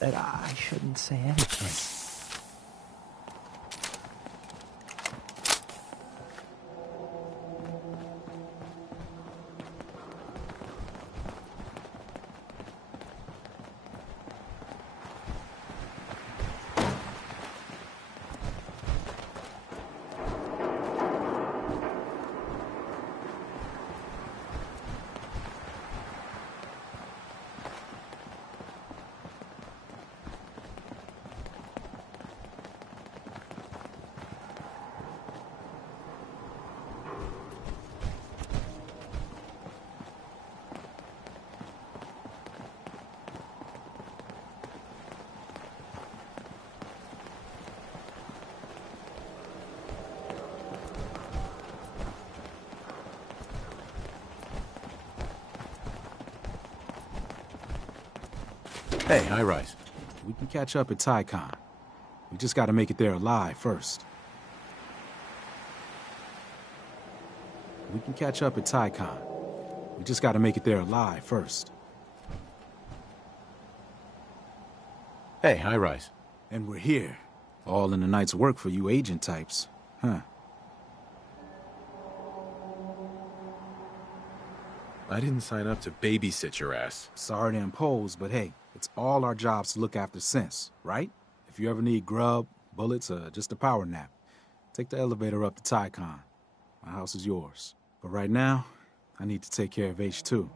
that I shouldn't say anything. Hey, High-Rise. We can catch up at Tycon. We just gotta make it there alive first. We can catch up at Tycon. We just gotta make it there alive first. Hey, High-Rise. And we're here. All in the night's work for you agent types. Huh. I didn't sign up to babysit your ass. Sorry to impose, but hey, it's all our jobs to look after Sense, right? If you ever need grub, bullets, or just a power nap, take the elevator up to Tycon. My house is yours. But right now, I need to take care of H2.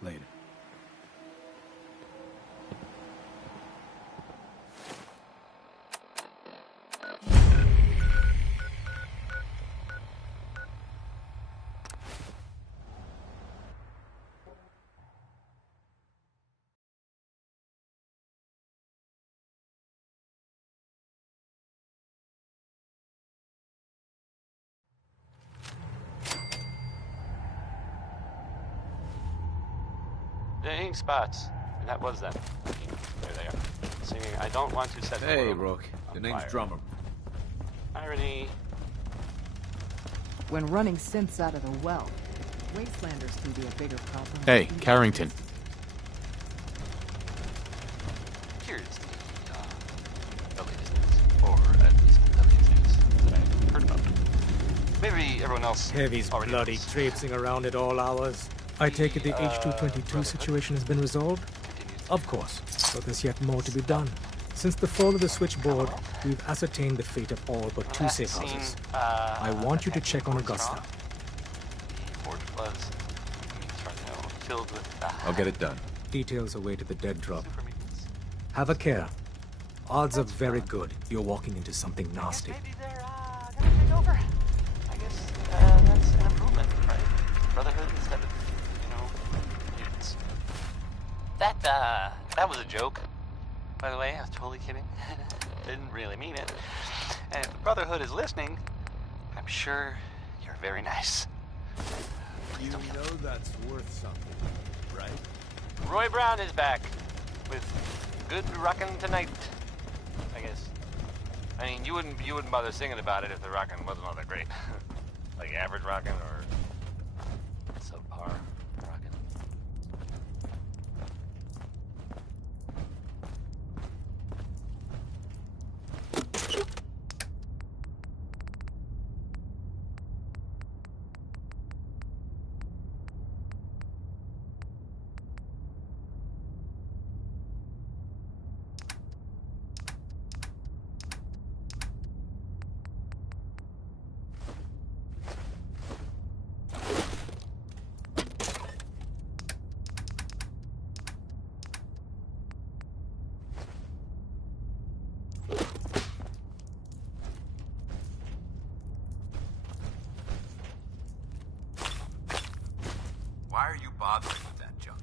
Later. The ink spots. And that was them. There they are. Singing, I don't want to set the Hey, world Rook. on Your name's fire. Drummer. Irony. When running synths out of the well, Wastelanders can be a bigger problem. Hey, Carrington. Here's the latest news. Or at least the latest news that I've heard about. Maybe everyone else Heavy's already bloody knows. traipsing around at all hours. I take it the H222 situation has been resolved? Of course, but there's yet more to be done. Since the fall of the switchboard, we've ascertained the fate of all but two safe houses. I want you to check on Augusta. The forge was, filled with I'll get it done. Details await at the dead drop. super mutants. Have a care. Odds are very good you're walking into something nasty. Maybe they're gonna take over. I guess that's an improvement, right? Brotherhood instead of, mutants. That was a joke. By the way, I was totally kidding. Didn't really mean it. And if the Brotherhood is listening, I'm sure you're very nice. Please don't kill me. That's worth something, right? Roy Brown is back with good rockin' tonight, I guess. I mean, you wouldn't bother singing about it if the rockin' wasn't all that great. Like average rockin' or subpar rockin'. Why are you bothering with that junk?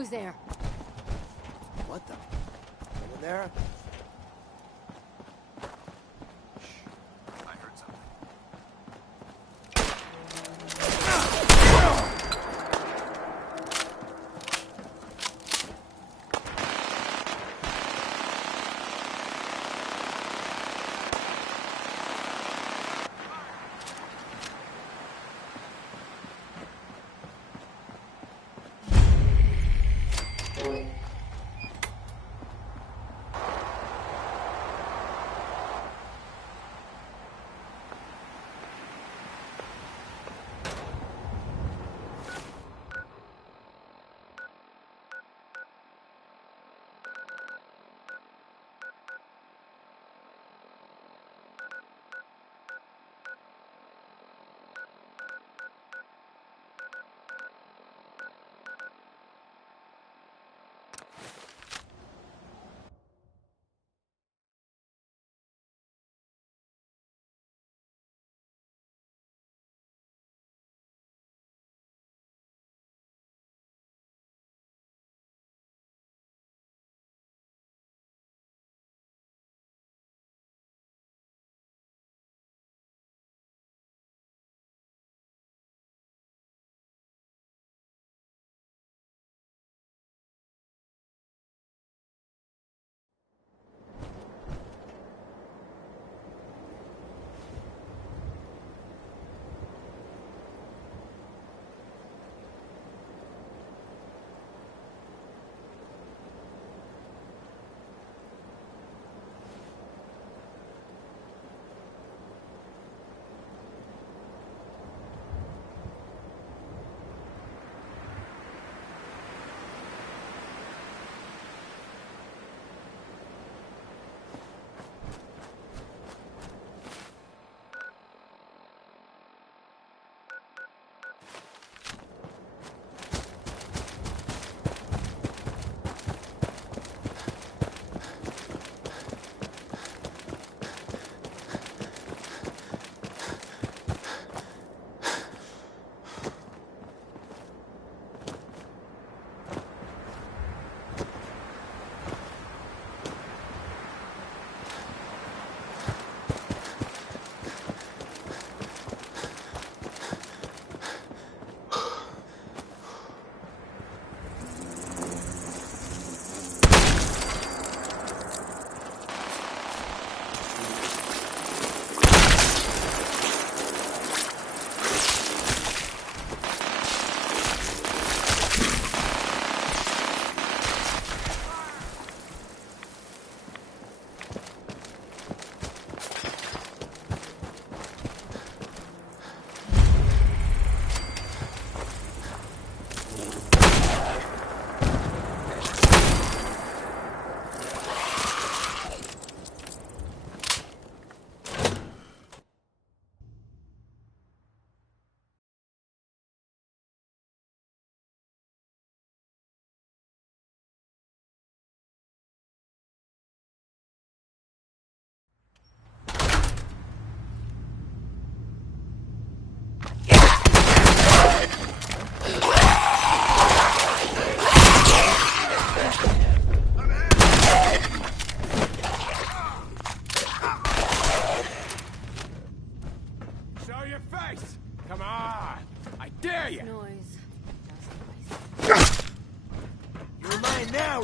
Who's there? What the? Someone there? I heard something.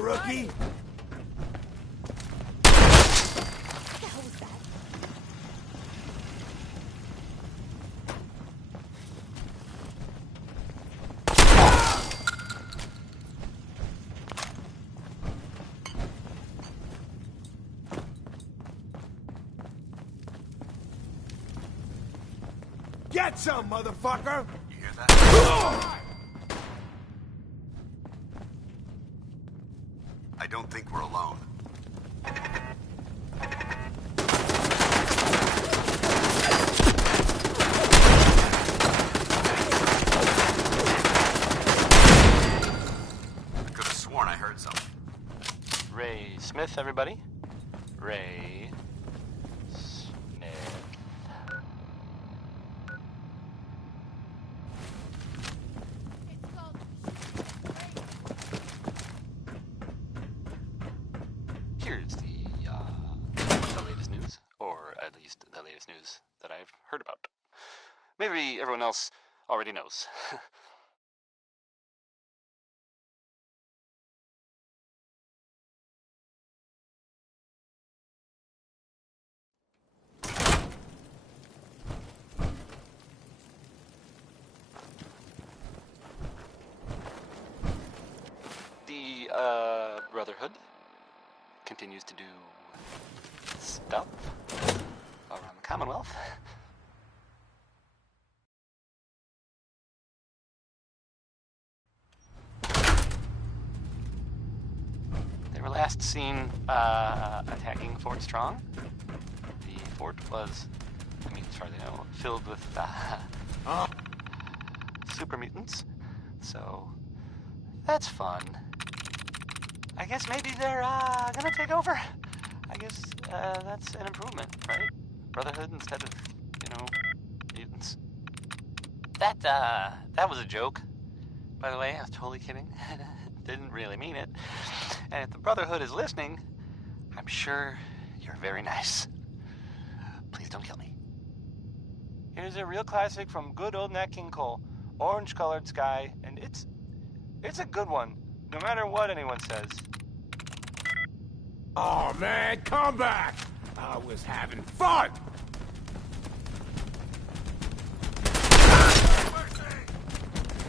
rookie! What the hell was that? Get some, motherfucker! You hear that? I don't think we're alone. I could have sworn I heard something. Ray Smith, everybody. Ray Smith. latest news that I've heard about. Maybe everyone else already knows. The Brotherhood continues to do stuff around the Commonwealth. They were last seen attacking Fort Strong. The fort was, as far as I know, filled with super mutants. So that's fun. I guess maybe they're gonna take over. I guess that's an improvement, right? Brotherhood instead of, mutants. That was a joke. By the way, I was totally kidding. Didn't really mean it. And if the Brotherhood is listening, I'm sure you're very nice. Please don't kill me. Here's a real classic from good old Nat King Cole. Orange-colored sky, and it's a good one, no matter what anyone says. Oh man, come back! I was having fun!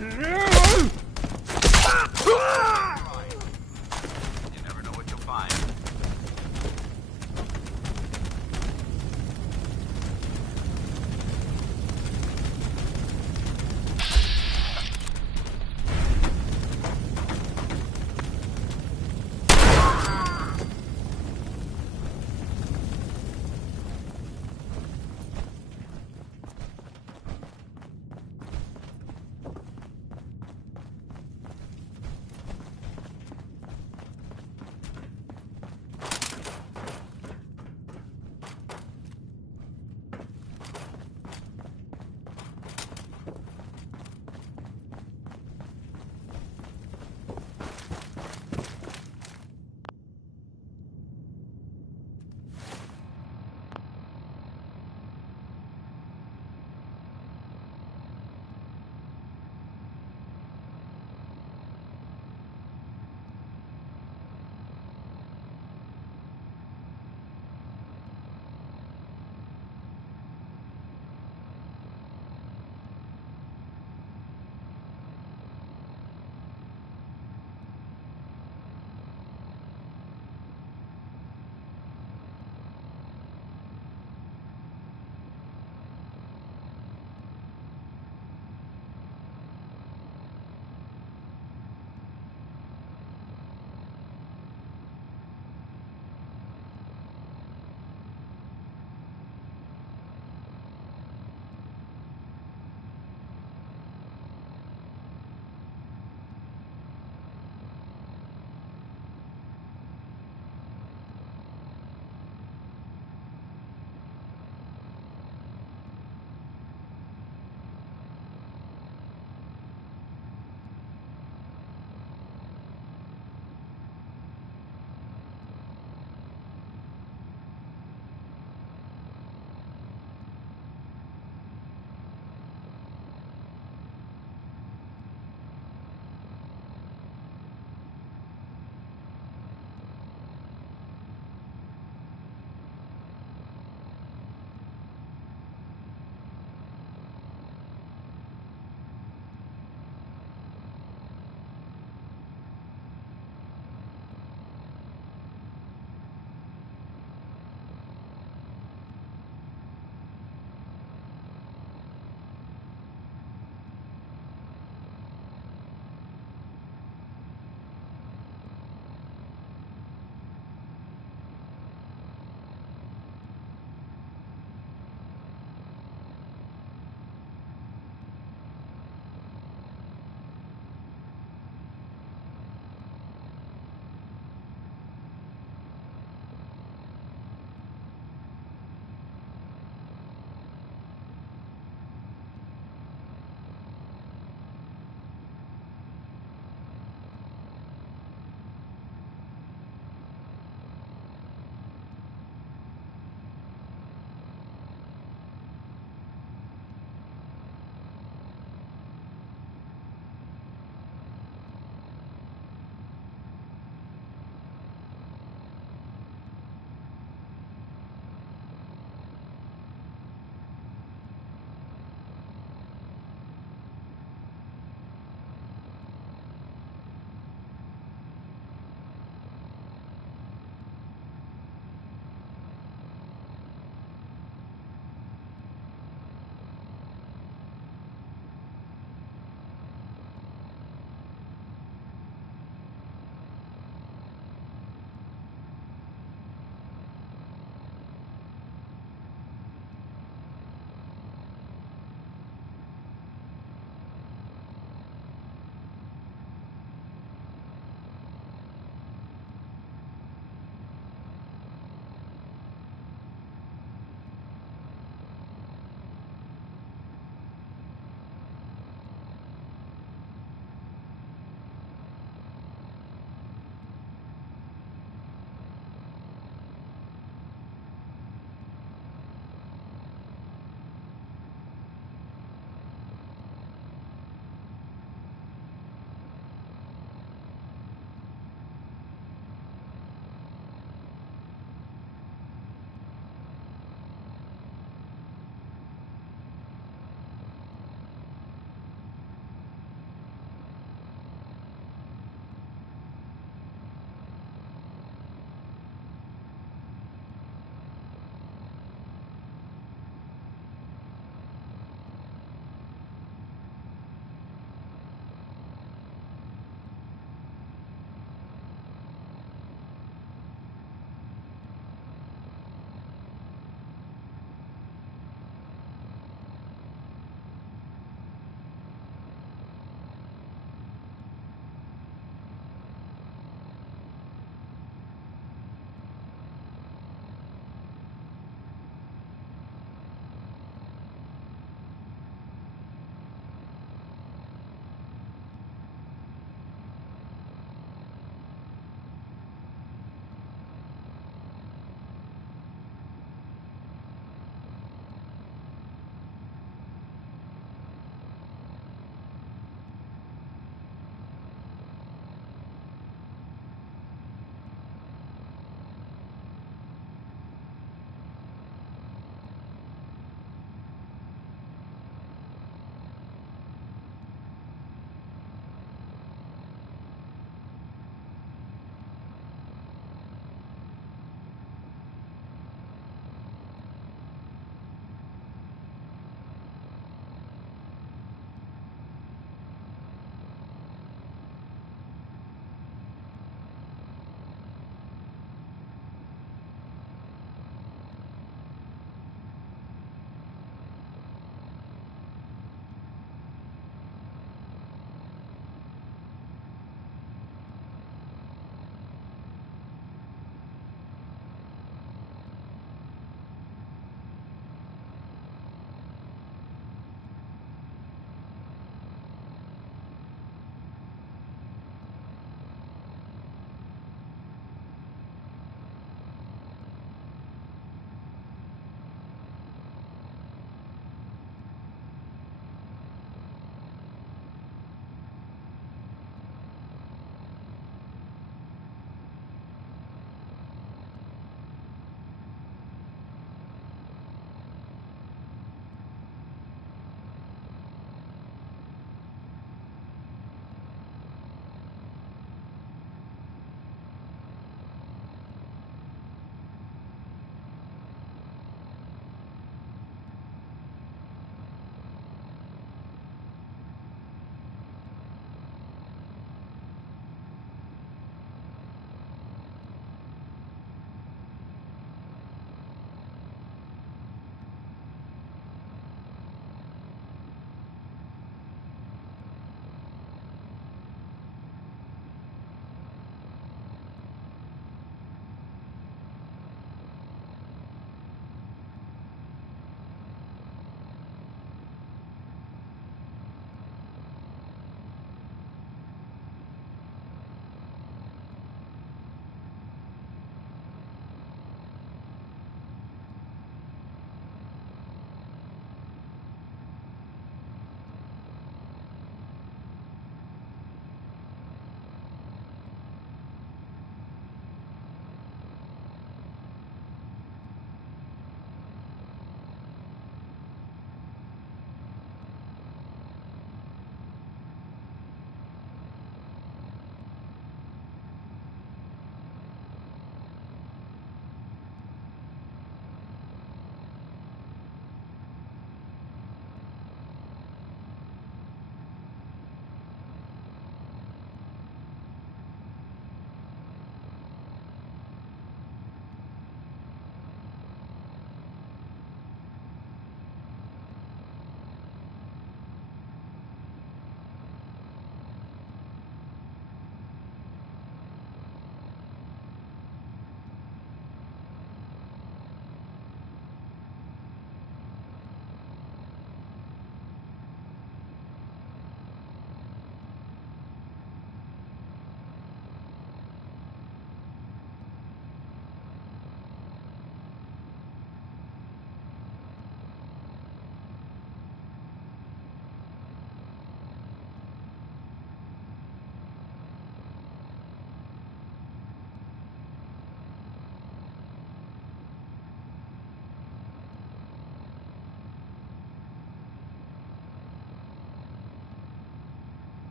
You never know what you'll find.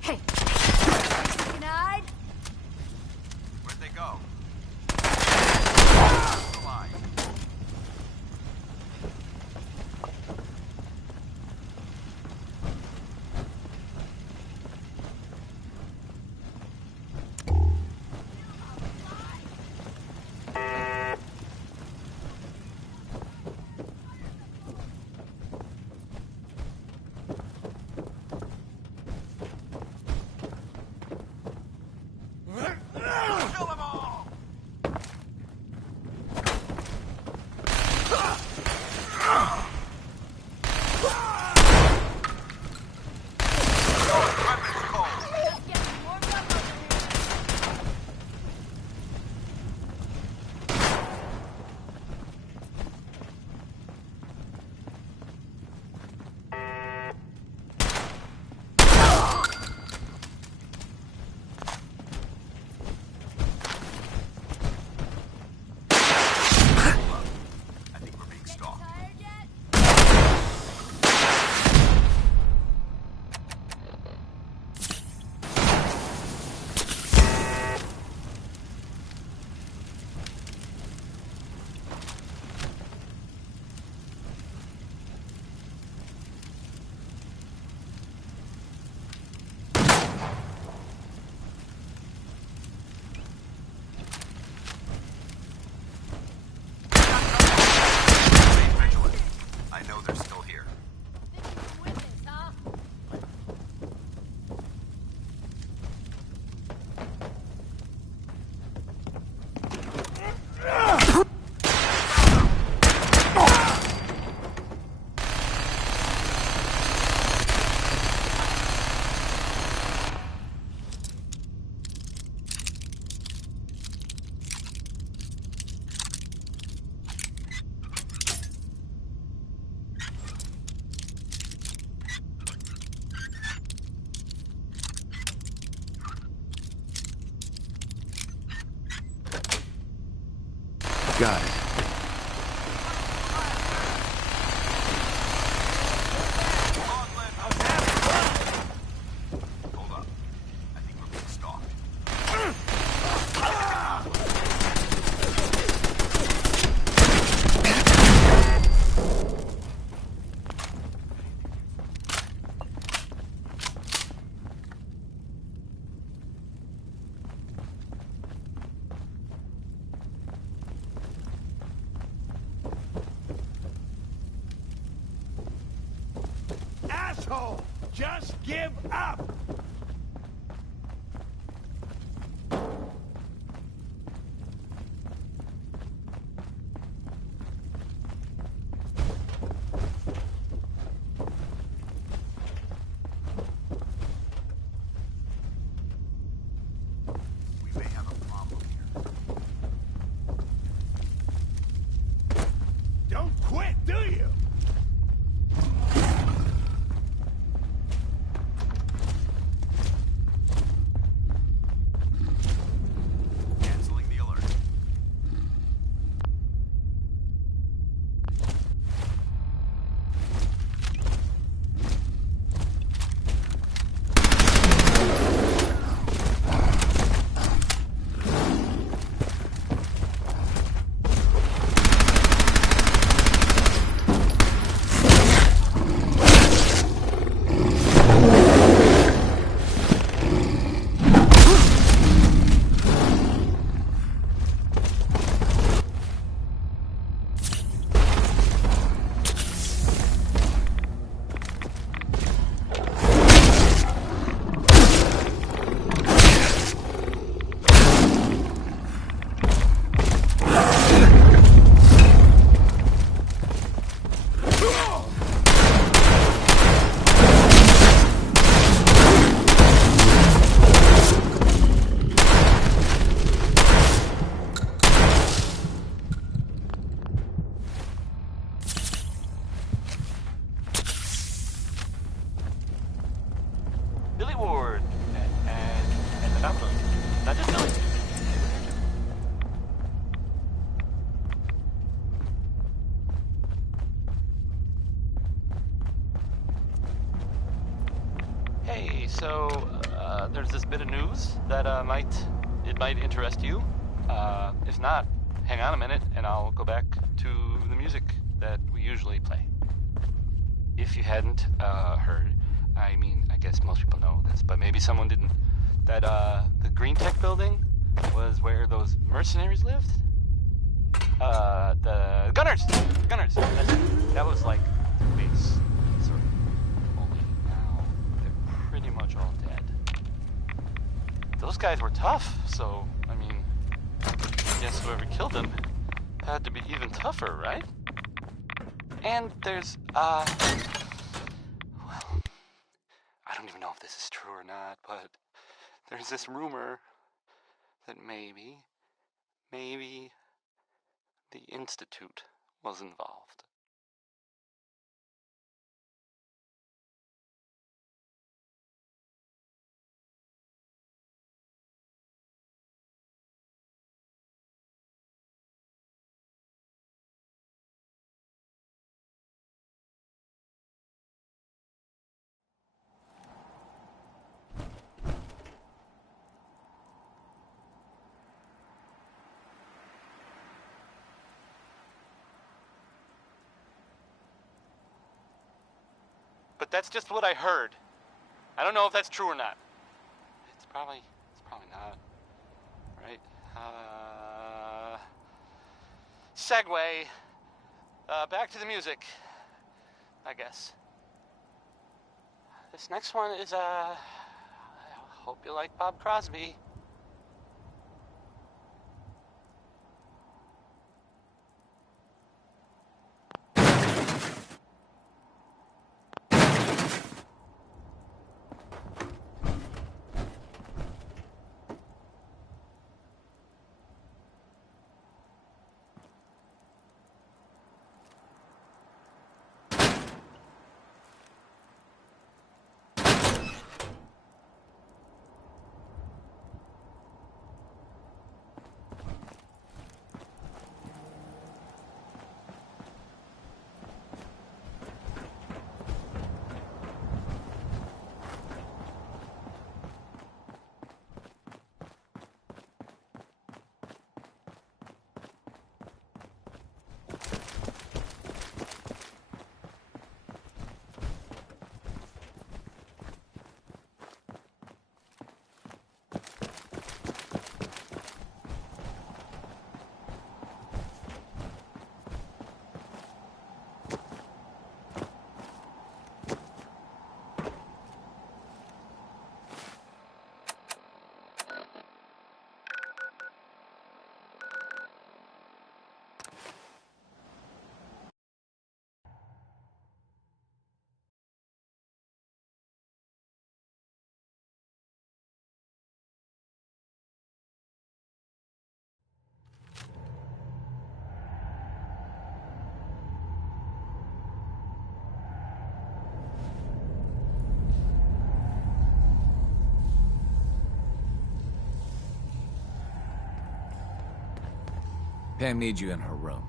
Hey! Denied? Where'd they go? Alive. Kill them all! Weapons cold. Just getting warmed up over here. I think we're being stalked. Tired yet? Stay vigilant. I know they're still here. Think you can win this, huh? Got it. Hold up. I think we're being stalked. Asshole! Just give up! We may have a problem here. Don't quit, do you? So, there's this bit of news that might interest you. If not, hang on a minute and I'll go back to the music that we usually play. If you hadn't heard, I mean, I guess most people know this, but maybe someone didn't, that the Green Tech building was where those mercenaries lived? The Gunners! That's it. That was like the base, sort of. Only now they're pretty much all dead. Those guys were tough, so, I mean, I guess whoever killed them had to be even tougher, right? And there's, well, I don't even know if this is true or not, but there's this rumor that maybe the Institute was involved. But that's just what I heard. I don't know if that's true or not. It's probably not, right? Segue. Back to the music, I guess. This next one is, I hope you like Bob Crosby. Pam needs you in her room.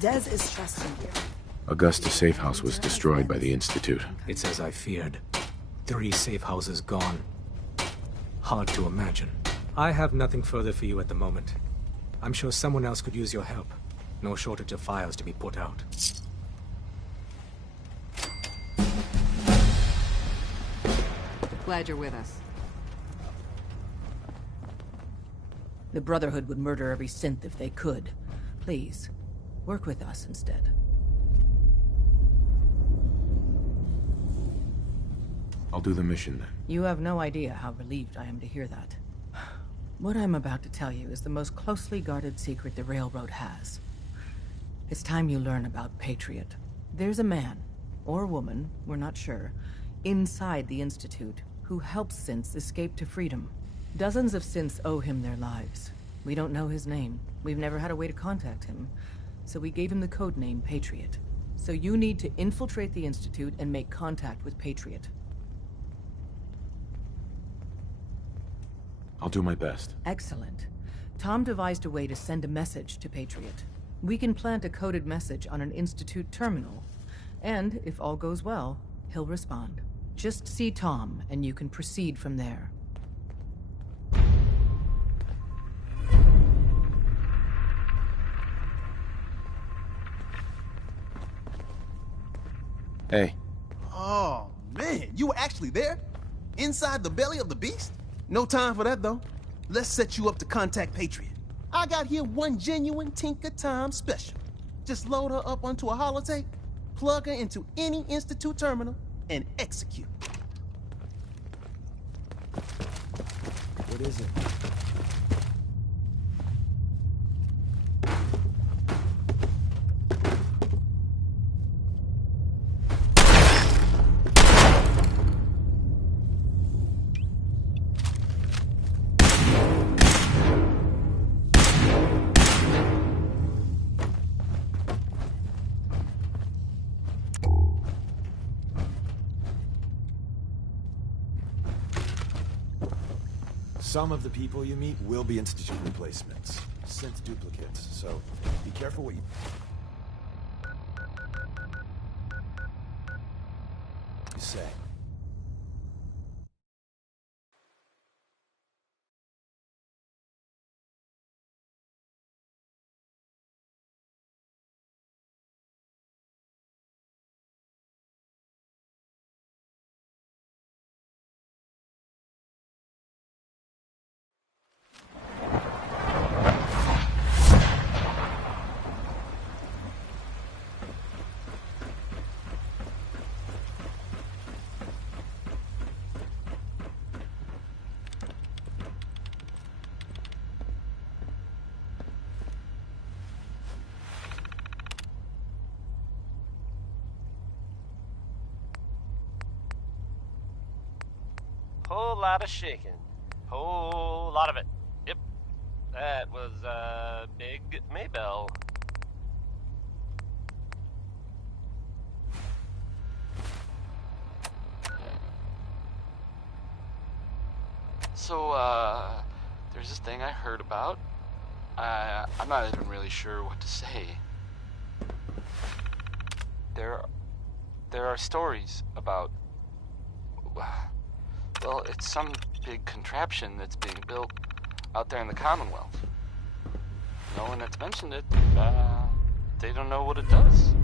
Dez is trusting you. Augusta safe house was destroyed by the Institute. It's as I feared. 3 safe houses gone. Hard to imagine. I have nothing further for you at the moment. I'm sure someone else could use your help. No shortage of fires to be put out. Glad you're with us. The Brotherhood would murder every synth if they could. Please, work with us instead. I'll do the mission then. You have no idea how relieved I am to hear that. What I'm about to tell you is the most closely guarded secret the Railroad has. It's time you learn about Patriot. There's a man, or woman, we're not sure, inside the Institute who helps synths escape to freedom. Dozens of synths owe him their lives. We don't know his name. We've never had a way to contact him. So we gave him the code name Patriot. So you need to infiltrate the Institute and make contact with Patriot. I'll do my best. Excellent. Tom devised a way to send a message to Patriot. We can plant a coded message on an Institute terminal. And, if all goes well, he'll respond. Just see Tom, and you can proceed from there. Hey. Oh, man, you were actually there? Inside the belly of the beast? No time for that, though. Let's set you up to contact Patriot. I got here one genuine Tinker Time special. Just load her up onto a holotape, plug her into any Institute terminal, and execute. What is it? Some of the people you meet will be Institute replacements, synth duplicates, so be careful what you say. Whole lot of shaking. Whole lot of it. Yep. That was, Big Maybell. So, there's this thing I heard about. I'm not even really sure what to say. There are stories about... Well, it's some big contraption that's being built out there in the Commonwealth. No one that's mentioned it, they don't know what it does.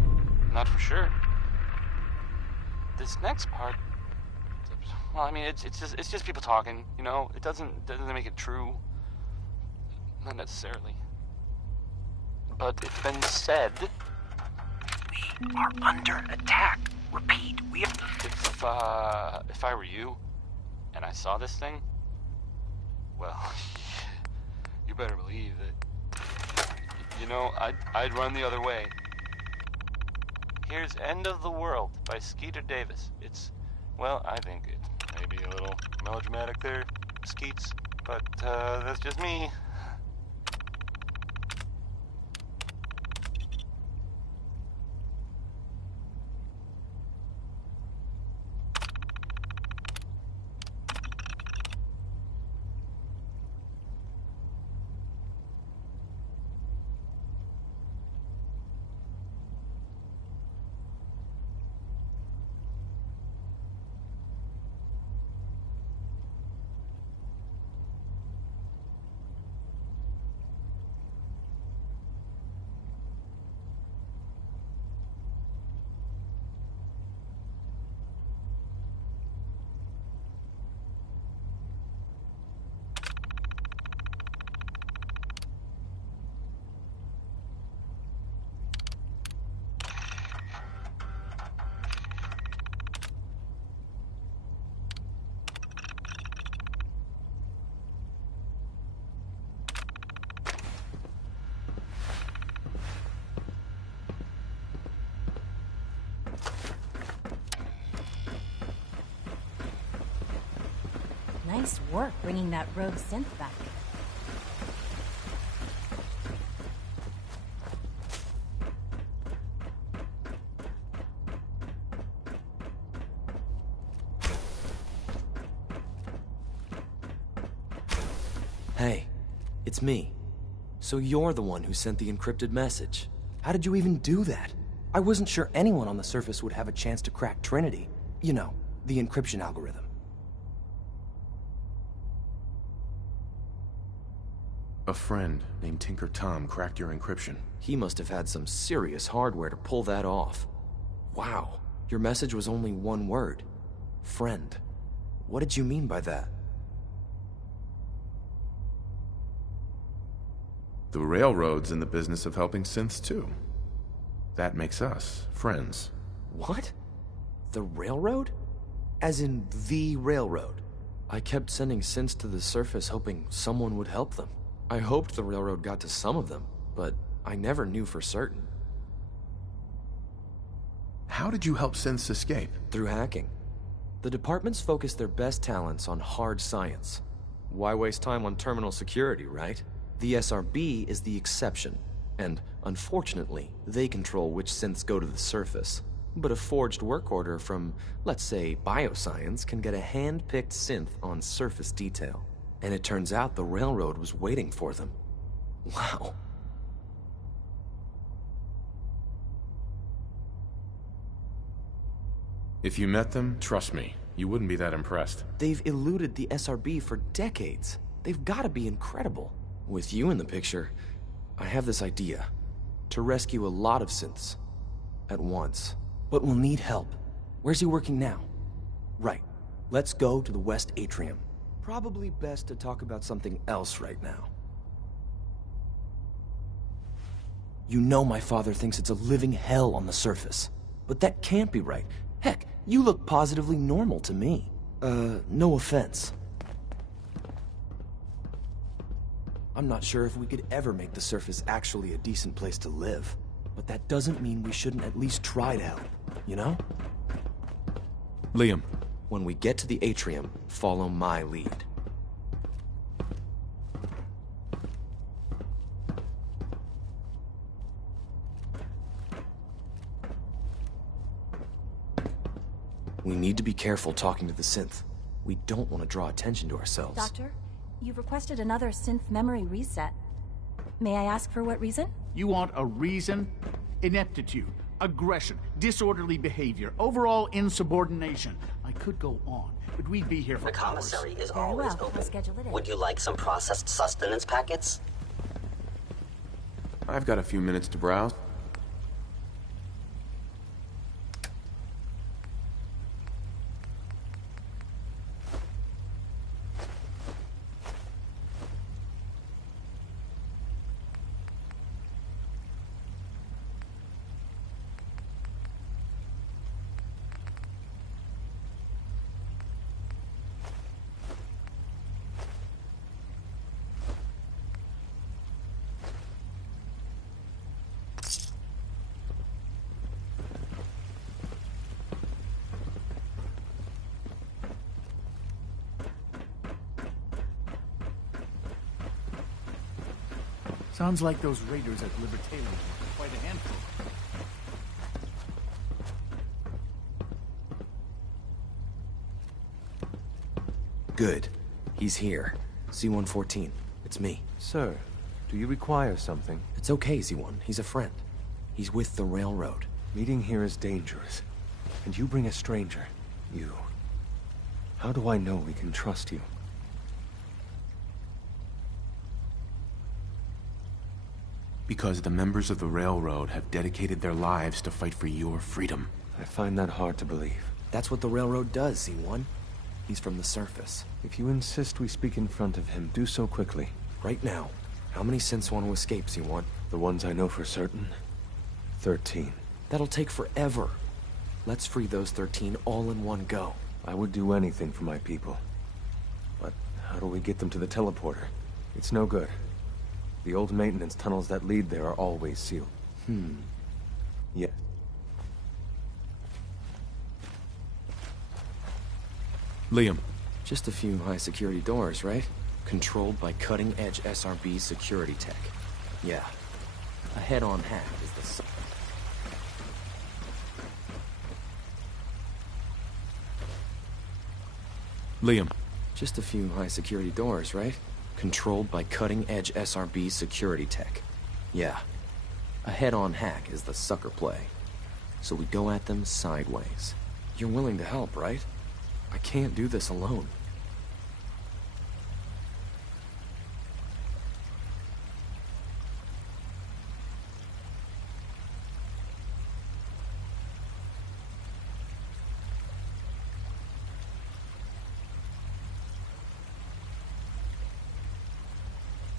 Not for sure. This next part, well, I mean, it's just people talking, you know? It doesn't make it true. Not necessarily. But it's been said... We are under attack. Repeat, we have... If I were you, and I saw this thing, well, you better believe that, you know, I'd run the other way. Here's End of the World by Skeeter Davis. It's, well, I think it may be a little melodramatic there, Skeets, but that's just me. Nice work bringing that rogue synth back. Hey, it's me. So you're the one who sent the encrypted message. How did you even do that? I wasn't sure anyone on the surface would have a chance to crack Trinity. You know, the encryption algorithm. A friend named Tinker Tom cracked your encryption. He must have had some serious hardware to pull that off. Wow, your message was only one word. Friend. What did you mean by that? The Railroad's in the business of helping synths too. That makes us friends. What? The Railroad? As in the Railroad? I kept sending synths to the surface hoping someone would help them. I hoped the Railroad got to some of them, but I never knew for certain. How did you help synths escape? Through hacking. The departments focus their best talents on hard science. Why waste time on terminal security, right? The SRB is the exception, and unfortunately, they control which synths go to the surface. But a forged work order from, let's say, bioscience can get a hand-picked synth on surface detail. And it turns out the Railroad was waiting for them. Wow. If you met them, trust me, you wouldn't be that impressed. They've eluded the SRB for decades. They've got to be incredible. With you in the picture, I have this idea. To rescue a lot of synths. At once. But we'll need help. Where's he working now? Right. Let's go to the West Atrium. Probably best to talk about something else right now. You know my father thinks it's a living hell on the surface. But that can't be right. Heck, you look positively normal to me. No offense. I'm not sure if we could ever make the surface actually a decent place to live. But that doesn't mean we shouldn't at least try to help, you know? Liam. When we get to the atrium, follow my lead. We need to be careful talking to the synth. We don't want to draw attention to ourselves. Doctor, you've requested another synth memory reset. May I ask for what reason? You want a reason? Ineptitude, aggression, disorderly behavior, overall insubordination. I could go on, but we'd be here for The commissary is Very always well. open. I'll schedule it in. Would you like some processed sustenance packets? I've got a few minutes to browse. Sounds like those raiders at Libertalia were quite a handful. Good. He's here. Z-114. It's me. Sir, do you require something? It's okay, Z-1. He's a friend. He's with the Railroad. Meeting here is dangerous. And you bring a stranger. You. How do I know we can trust you? Because the members of the Railroad have dedicated their lives to fight for your freedom. I find that hard to believe. That's what the Railroad does, Z-1. He's from the surface. If you insist we speak in front of him, do so quickly. Right now. How many synths want to escape, Z-1? The ones I know for certain? 13. That'll take forever. Let's free those 13 all in one go. I would do anything for my people. But how do we get them to the teleporter? It's no good. The old maintenance tunnels that lead there are always sealed. Yes. Liam. Just a few high-security doors, right? Controlled by cutting-edge SRB security tech. Yeah. A head-on hack is the... Liam. Just a few high-security doors, right? Controlled by cutting-edge SRB security tech. Yeah. A head-on hack is the sucker play. So we go at them sideways. You're willing to help, right? I can't do this alone.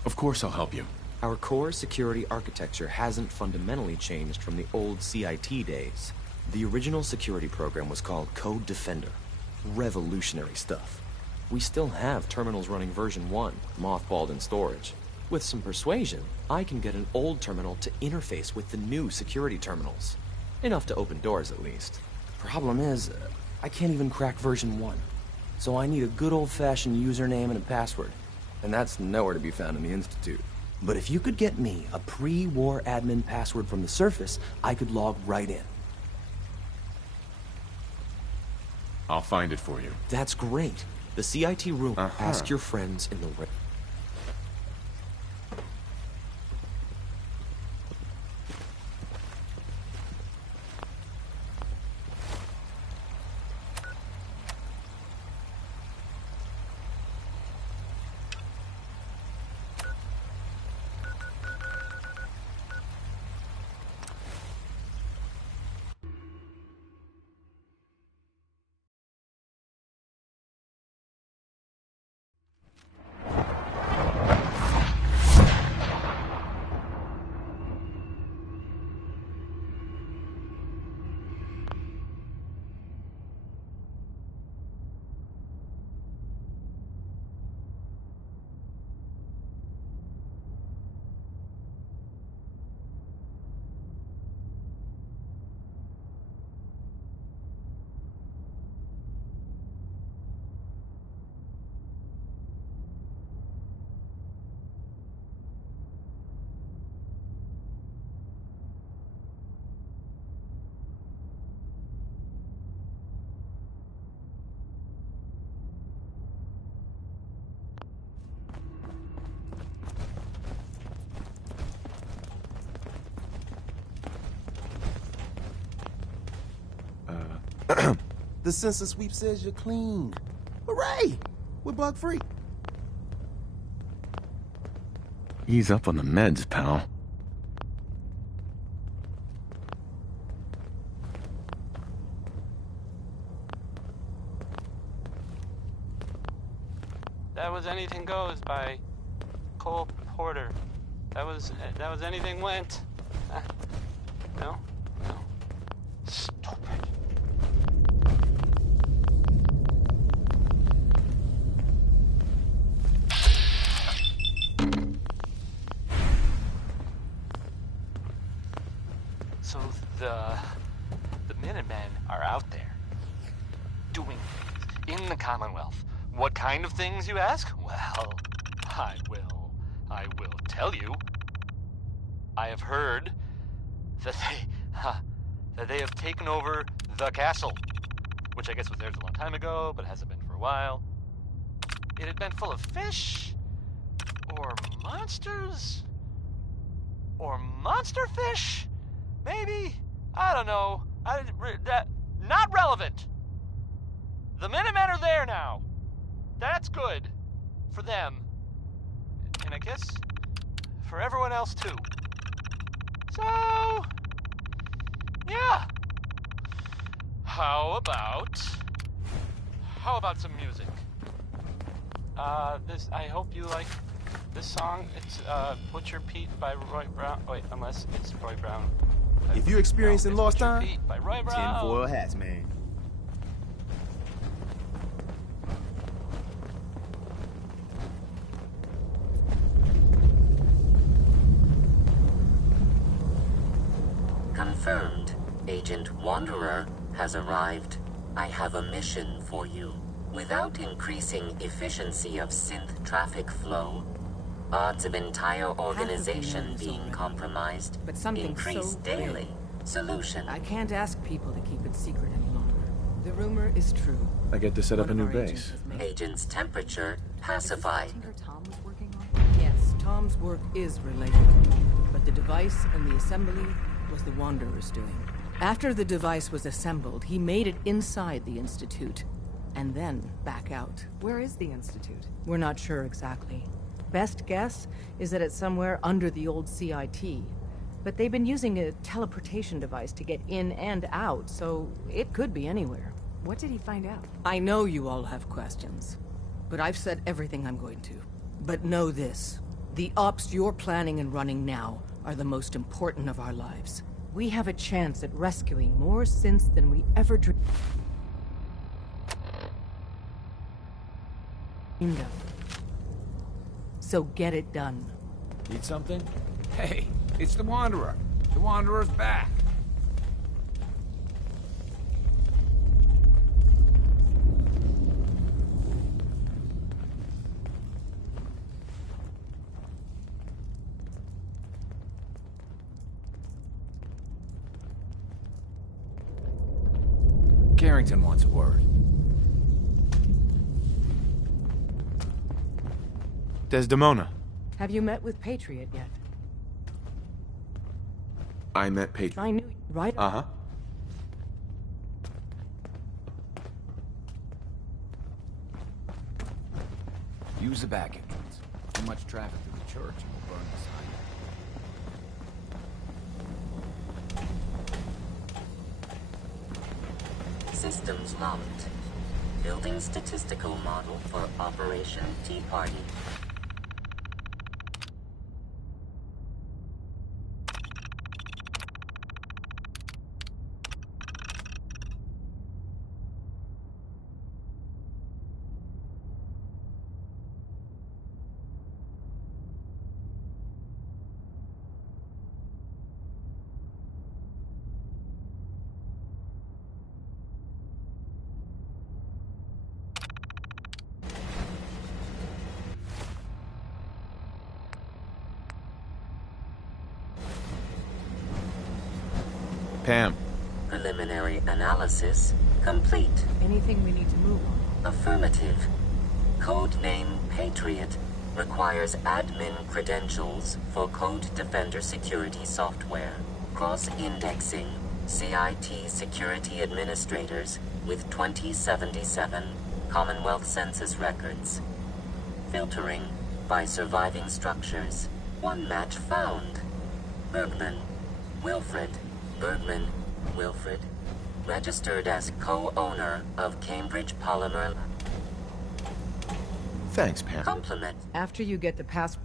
Of course I'll help you. Our core security architecture hasn't fundamentally changed from the old CIT days. The original security program was called Code Defender. Revolutionary stuff. We still have terminals running version 1, mothballed in storage. With some persuasion, I can get an old terminal to interface with the new security terminals. Enough to open doors, at least. Problem is, I can't even crack version 1. So I need a good old-fashioned username and a password. And that's nowhere to be found in the Institute. But if you could get me a pre-war admin password from the surface, I could log right in. I'll find it for you. That's great. The CIT room. Ask your friends in the... The census sweep says you're clean. Hooray! We're bug free. Ease up on the meds, pal. That was Anything Goes by Cole Porter. That was Anything Went. No? No. Stupid. So the Minutemen are out there doing things in the Commonwealth. What kind of things, you ask? Well, I will tell you. I have heard that they have taken over the castle, which I guess was theirs a long time ago, but hasn't been for a while. It had been full of fish, or monsters, or monster fish, maybe. I don't know. Not relevant. The Minutemen are there now. That's good for them, and I guess for everyone else too. So, yeah. How about some music? I hope you like this song. It's Butcher Pete by Roy Brown. Wait, unless it's Roy Brown. If you're experiencing lost time, Pete by Roy Brown. tinfoil hats, man. Confirmed. Agent Wanderer has arrived. I have a mission for you. Without increasing efficiency of synth traffic flow, odds of entire organization being compromised but something increase so daily. big. Solution. I can't ask people to keep it secret any longer. The rumor is true. I get to set up a One new of our base. agents has made- Agent's temperature pacified. Yes, Tom's work is related. But the device and the assembly was the Wanderer's doing. After the device was assembled, he made it inside the Institute, and then back out. Where is the Institute? We're not sure exactly. Best guess is that it's somewhere under the old CIT. But they've been using a teleportation device to get in and out, so it could be anywhere. What did he find out? I know you all have questions, but I've said everything I'm going to. But know this. The ops you're planning and running now are the most important of our lives. We have a chance at rescuing more synths than we ever dreamed of. So get it done. Need something? Hey, it's the Wanderer. The Wanderer's back. Carrington wants a word. Desdemona. Have you met with Patriot yet? I met Patriot. I knew, right? Uh-huh. Use the back entrance. Too much traffic through the church and we'll burn the sign. Systems locked. Building statistical model for Operation Tea Party. Pam. Preliminary analysis complete. Anything we need to move on? Affirmative. Codename Patriot requires admin credentials for Code Defender security software. Cross-indexing CIT security administrators with 2077 Commonwealth Census records. Filtering by surviving structures. One match found. Bergman. Wilfred. Bergman. Wilfred. Registered as co-owner of Cambridge Polymer. Thanks, Pam. Compliment. After you get the pass...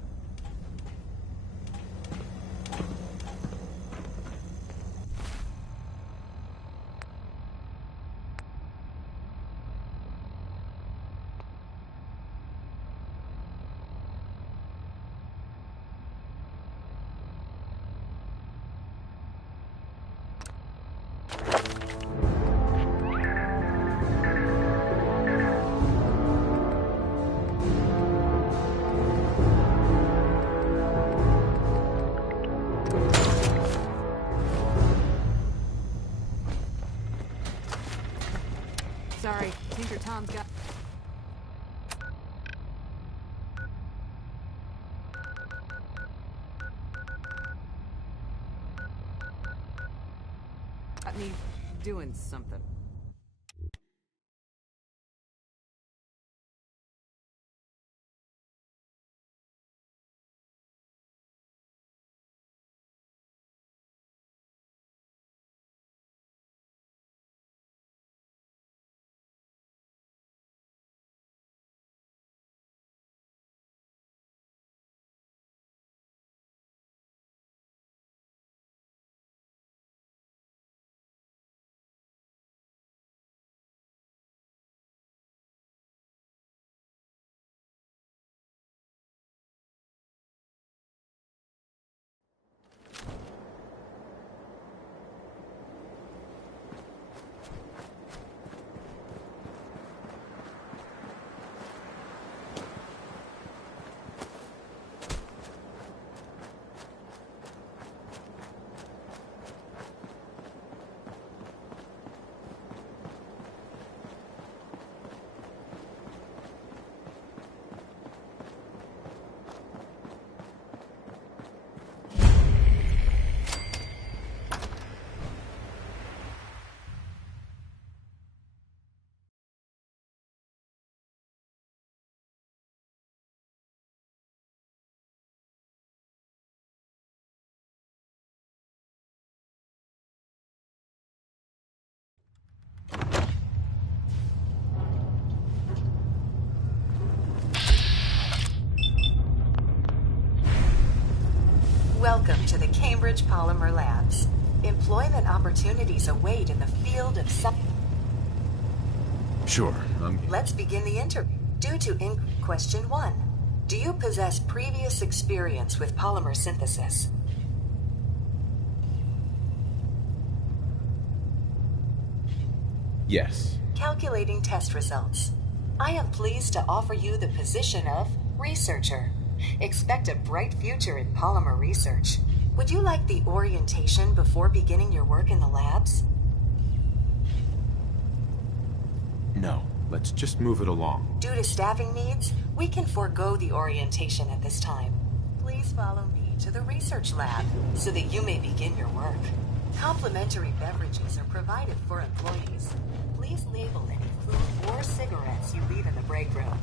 Sorry, Tinker Tom's got... got me doing something. Welcome to the Cambridge Polymer Labs. Employment opportunities await in the field of Sure, Let's begin the interview. Due to question 1, do you possess previous experience with polymer synthesis? Yes. Calculating test results. I am pleased to offer you the position of researcher. Expect a bright future in polymer research. Would you like the orientation before beginning your work in the labs? No, let's just move it along. Due to staffing needs, we can forego the orientation at this time. Please follow me to the research lab so that you may begin your work. Complimentary beverages are provided for employees. Please label any food or cigarettes you leave in the break room.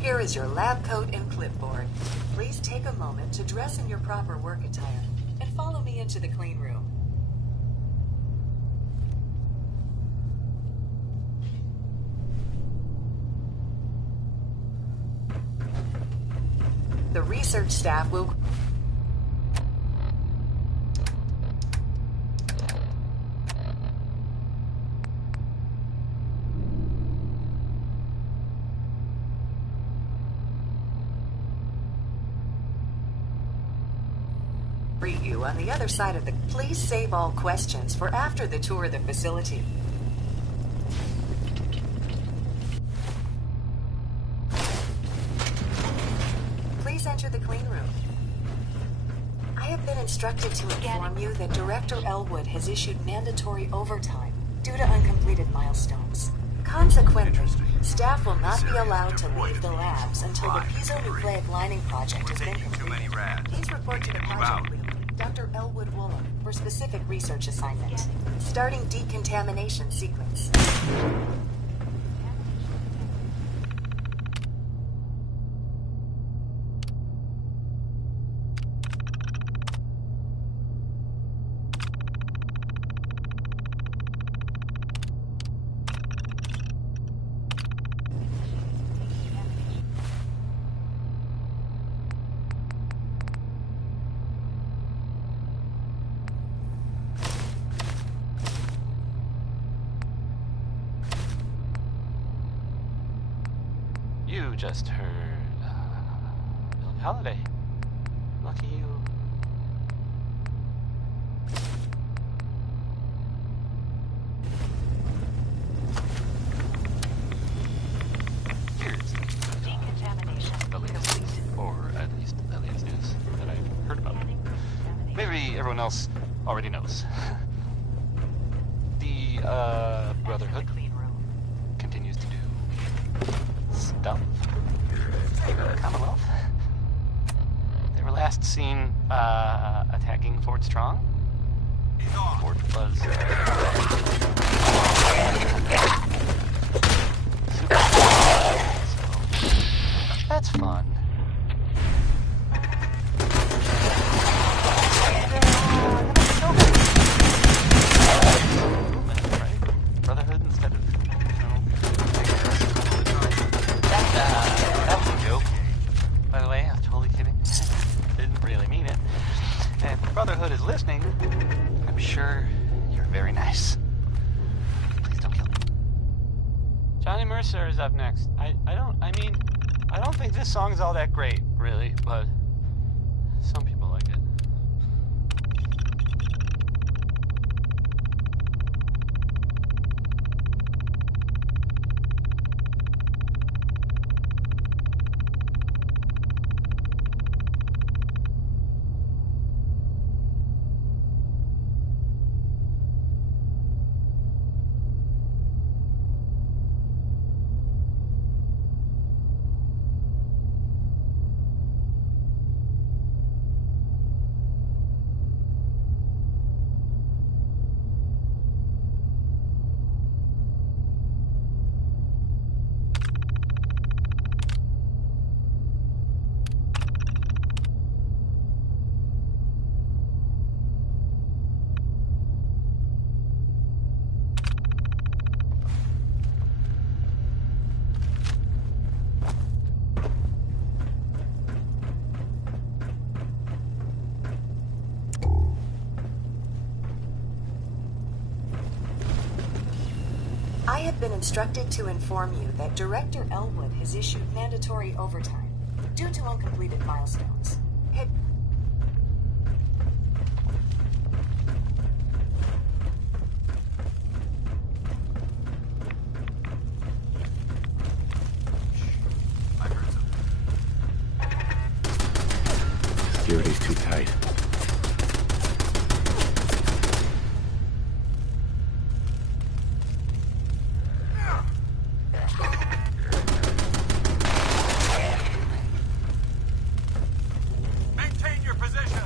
Here is your lab coat and clipboard. Please take a moment to dress in your proper work attire and follow me into the clean room. The research staff will greet you on the other side of the... Please save all questions for after the tour of the facility. Please enter the clean room. I have been instructed to inform you that Director Elwood has issued mandatory overtime due to uncompleted milestones. Consequently, staff will not be allowed to leave the labs until the piezonucleic lining project has been completed. Please report to the project lead, Dr. Elwood Woollum, for specific research assignments. Starting decontamination sequence. You just heard, Billie Holiday. Lucky you. Here's decontamination. The latest, or at least the latest news that I've heard about. Maybe everyone else already knows. The, Brotherhood continues to do stuff. Commonwealth. They were last seen attacking Fort Strong. Fort was so that's fun. Brotherhood instead of that was a joke. By the way, I was totally kidding. Didn't really mean it. And if the Brotherhood is listening, I'm sure you're very nice. Please don't kill me. Johnny Mercer is up next. I don't think this song's all that great, really, but some people like it. I have been instructed to inform you that Director Elwood has issued mandatory overtime due to uncompleted milestones. Security's too tight. Maintain your position.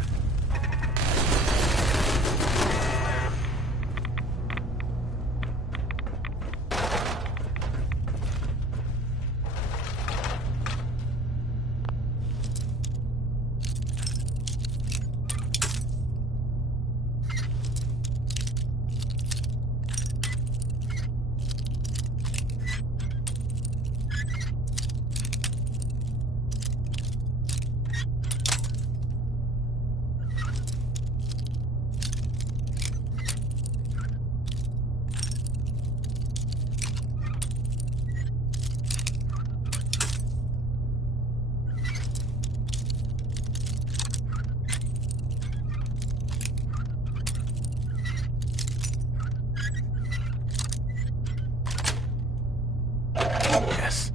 Yes.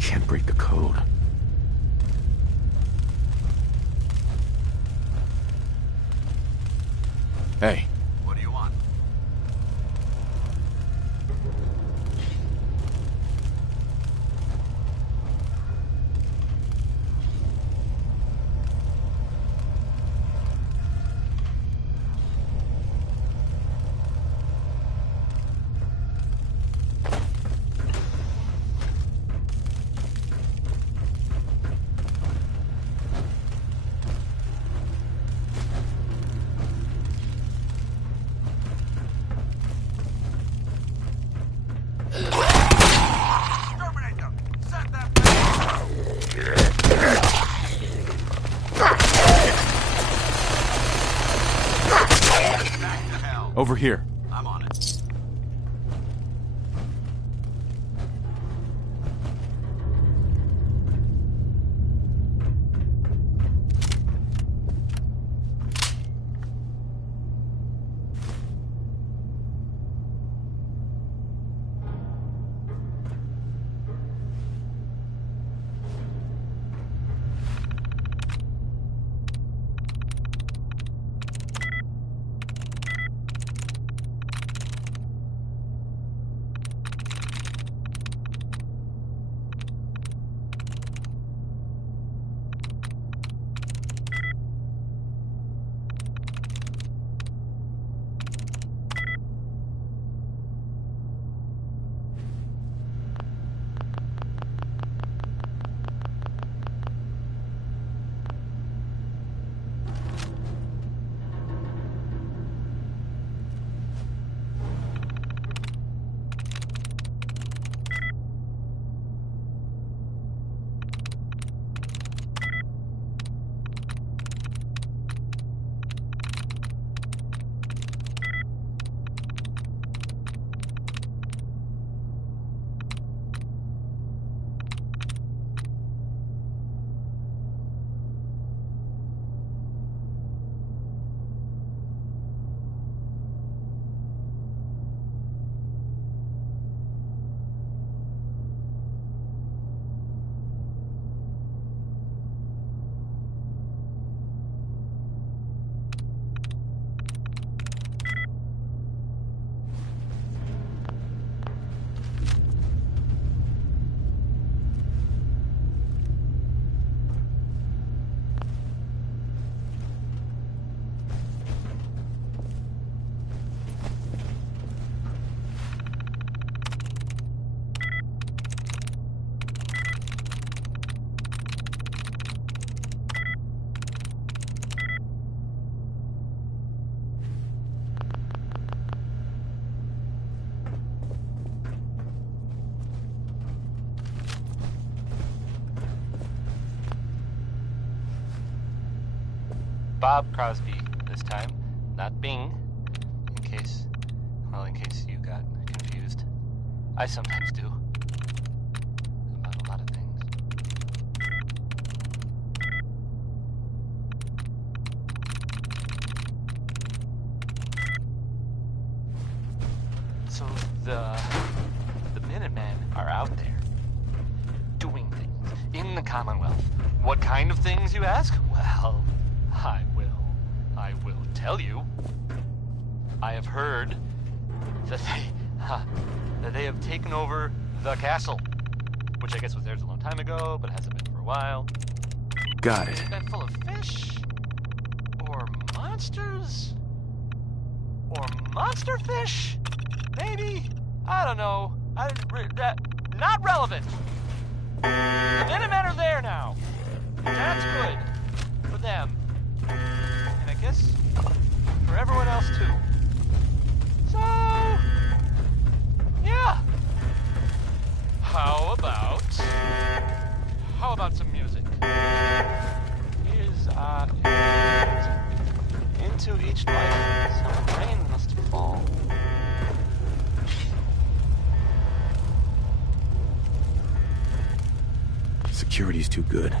Can't break the code. Hey. What do you want? Over here. I'm on it. Bob Crosby this time, not Bing. In case you got confused. I sometimes do. About a lot of things. So the Minutemen are out there doing things in the Commonwealth. What kind of things, you ask? Well, I will tell you. I have heard that they have taken over the castle, which I guess was theirs a long time ago, but hasn't been for a while. Got it. Has it been full of fish? Or monsters? Or monster fish? Maybe? I don't know. Not relevant. The Minutemen are there now. That's good. For them. And I guess for everyone else too. So, yeah. How about some music? Here's Into Each Life some rain must fall. Security's too good.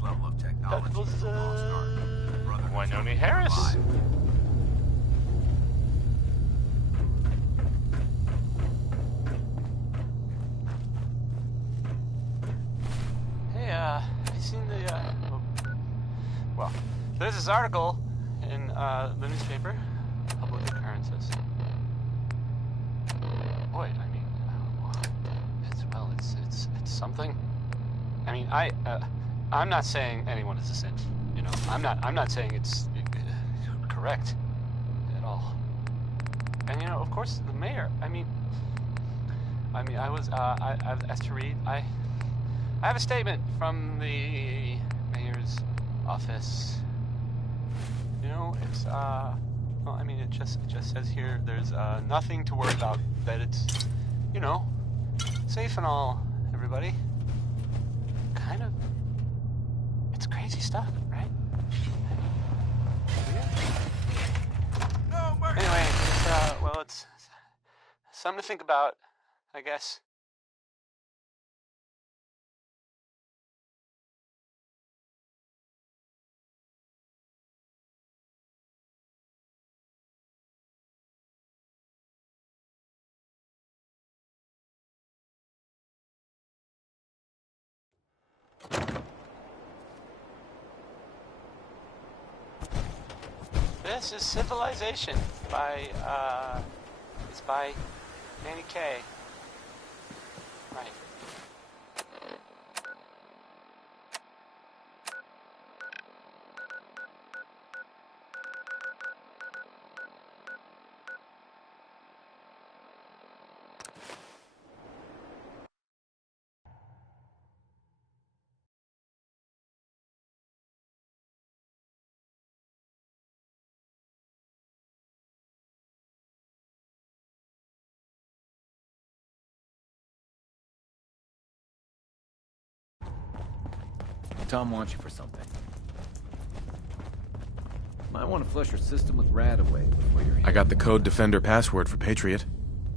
this level of technology. That was, Brother, Wynonie Harris. Hey, have you seen the, well, there's this article in, the newspaper, Public Occurrences. Boy, I mean, it's something. I mean, I'm not saying anyone is a sin, you know. I'm not saying it's correct at all. And, you know, of course, the mayor, I mean, I was asked to read, I have a statement from the mayor's office. You know, it's, well, I mean, it just says here, there's, nothing to worry about, that it's, you know, safe and all, everybody. Kind of, it's crazy stuff, right? Anyway, it's, well, it's something to think about, I guess. This is Civilization by, it's by Danny Kaye. Right. Tom wants you for something. Might want to flush your system with Radaway before you're here. I got the Code Defender password for Patriot.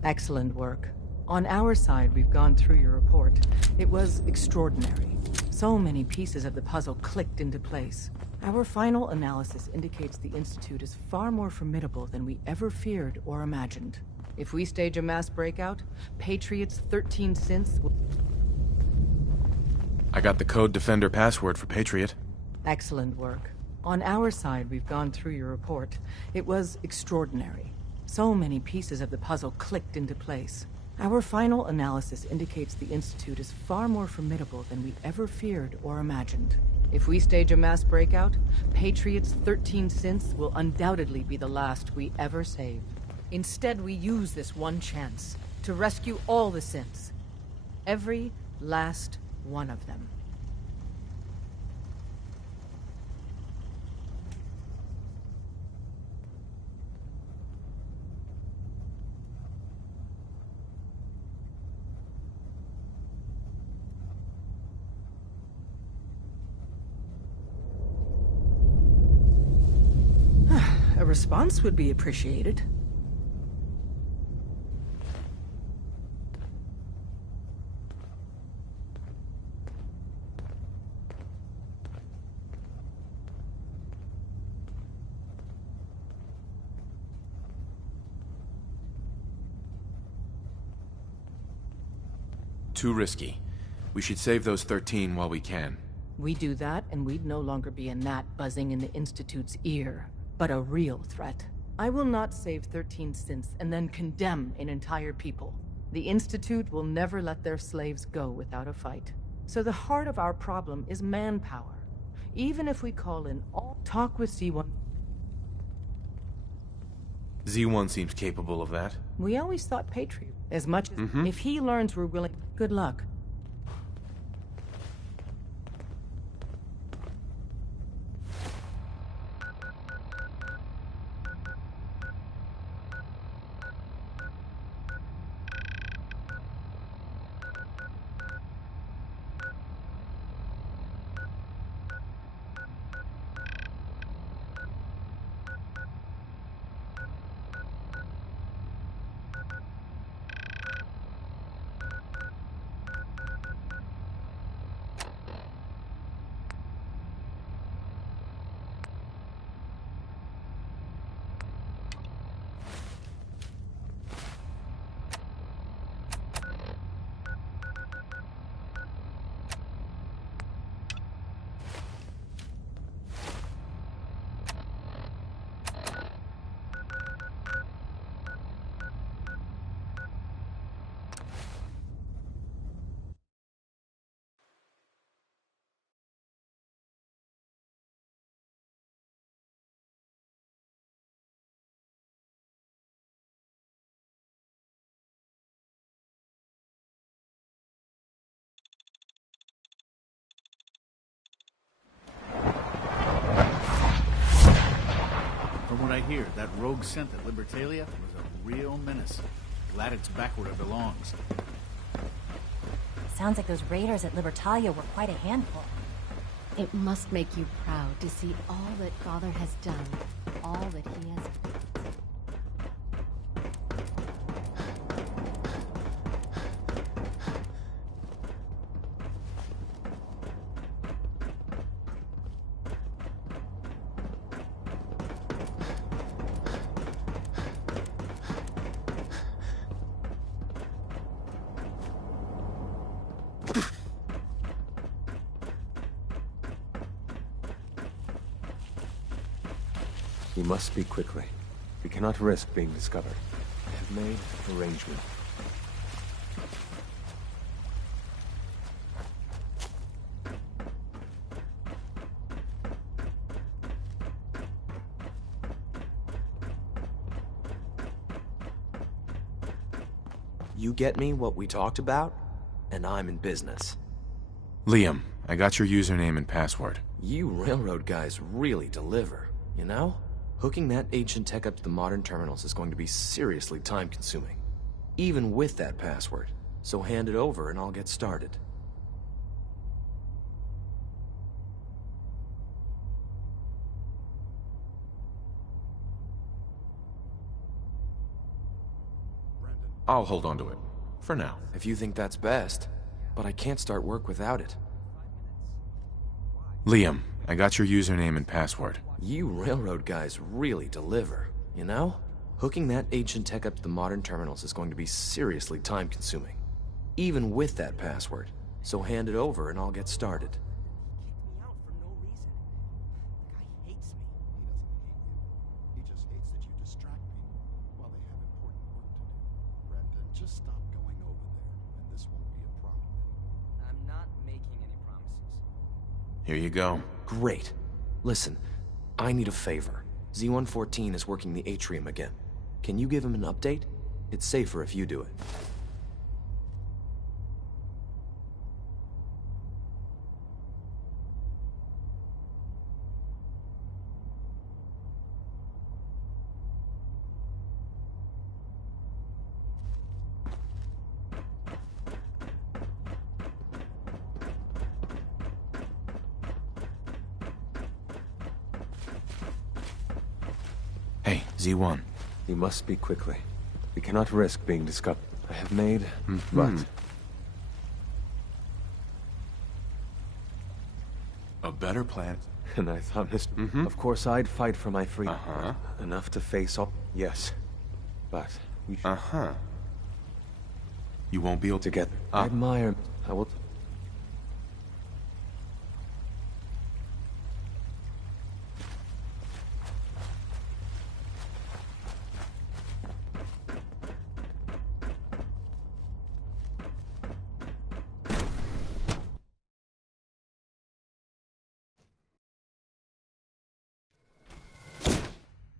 Excellent work. On our side, we've gone through your report. It was extraordinary. So many pieces of the puzzle clicked into place. Our final analysis indicates the Institute is far more formidable than we ever feared or imagined. If we stage a mass breakout, Patriot's 13 synths will... I got the Code Defender password for Patriot. Excellent work. On our side, we've gone through your report. It was extraordinary. So many pieces of the puzzle clicked into place. Our final analysis indicates the Institute is far more formidable than we ever feared or imagined. If we stage a mass breakout, Patriot's 13 synths will undoubtedly be the last we ever save. Instead, we use this one chance to rescue all the synths. Every last one of them. A response would be appreciated. Too risky. We should save those 13 while we can. We do that, and we'd no longer be a gnat buzzing in the Institute's ear, but a real threat. I will not save 13 synths and then condemn an entire people. The Institute will never let their slaves go without a fight. So the heart of our problem is manpower. Even if we call in all... Talk with Z1. Z1 seems capable of that. We always thought Patriot. As much as... If he learns we're willing... Good luck. I hear, that rogue synth at Libertalia was a real menace. Glad it's back where it belongs. Sounds like those raiders at Libertalia were quite a handful. It must make you proud to see all that Father has done, all that he has... We must speak quickly. We cannot risk being discovered. I have made arrangements. You get me what we talked about, and I'm in business. Liam, I got your username and password. You railroad guys really deliver, you know? Hooking that ancient tech up to the modern terminals is going to be seriously time-consuming, even with that password. So hand it over and I'll get started. I'll hold on to it. For now. If you think that's best, but I can't start work without it. Liam, I got your username and password. You railroad guys really deliver, you know? Hooking that ancient tech up to the modern terminals is going to be seriously time-consuming, even with that password. So hand it over and I'll get started. Just stop going over there, and this won't be a problem. I'm not making any promises. Here you go. Great. Listen, I need a favor. Z-114 is working the atrium again. Can you give him an update? It's safer if you do it. Hey, Z1. We must speak quickly. We cannot risk being discovered. I have made, but... A better plan. And I thought, Of course I'd fight for my freedom. Enough to face all... Yes. But... we should... You won't be able to get... I admire... I will...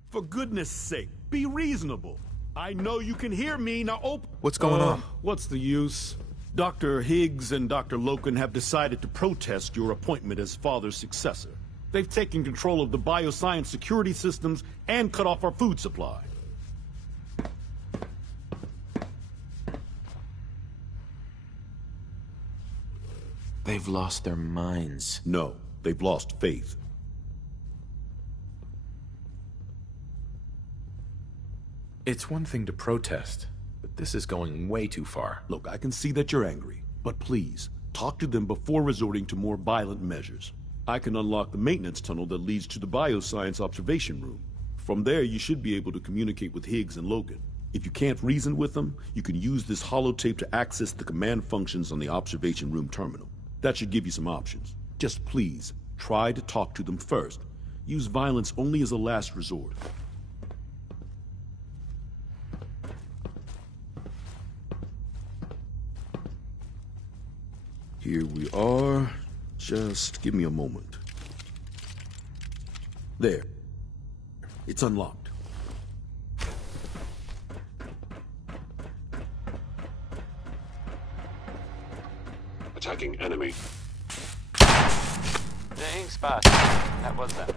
For goodness sake, be reasonable. I know you can hear me, now open... What's going on? What's the use? Dr. Higgs and Dr. Loken have decided to protest your appointment as Father's successor. They've taken control of the bioscience security systems and cut off our food supply. They've lost their minds. No, they've lost faith. It's one thing to protest, but this is going way too far. Look, I can see that you're angry, but please, talk to them before resorting to more violent measures. I can unlock the maintenance tunnel that leads to the bioscience observation room. From there, you should be able to communicate with Higgs and Logan. If you can't reason with them, you can use this holotape to access the command functions on the observation room terminal. That should give you some options. Just please, try to talk to them first. Use violence only as a last resort. Here we are. Just give me a moment. There. It's unlocked. Attacking enemy. Dang spot. That was them.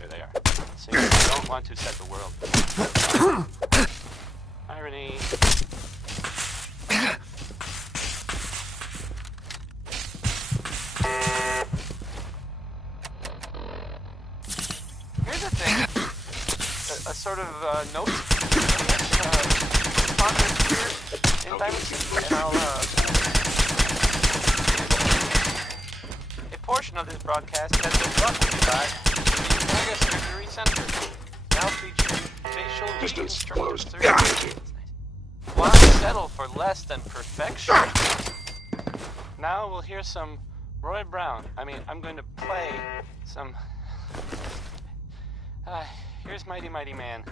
There they are. saying I don't want to set the world. Irony. Here's the thing. A sort of note. Sponsors here in Diamond City, and I'll a portion of this broadcast has been brought to you by the Omega Surgery Center, now featuring facial Distance reconstruction closed. surgery. Why settle for less than perfection? Now we'll hear some Roy Brown. I'm going to play some... here's Mighty Mighty Man.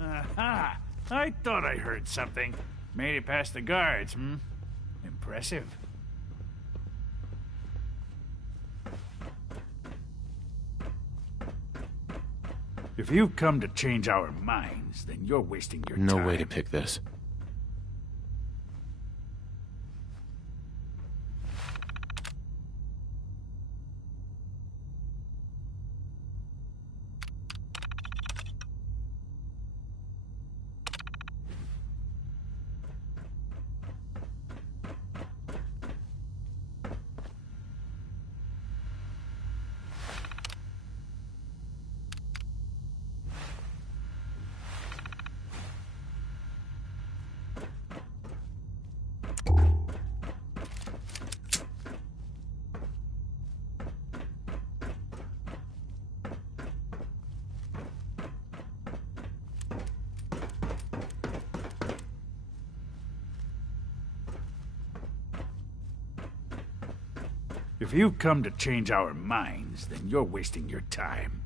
Aha! I thought I heard something. Made it past the guards, hmm? Impressive. If you've come to change our minds, then you're wasting your time. No way to pick this. If you've come to change our minds, then you're wasting your time.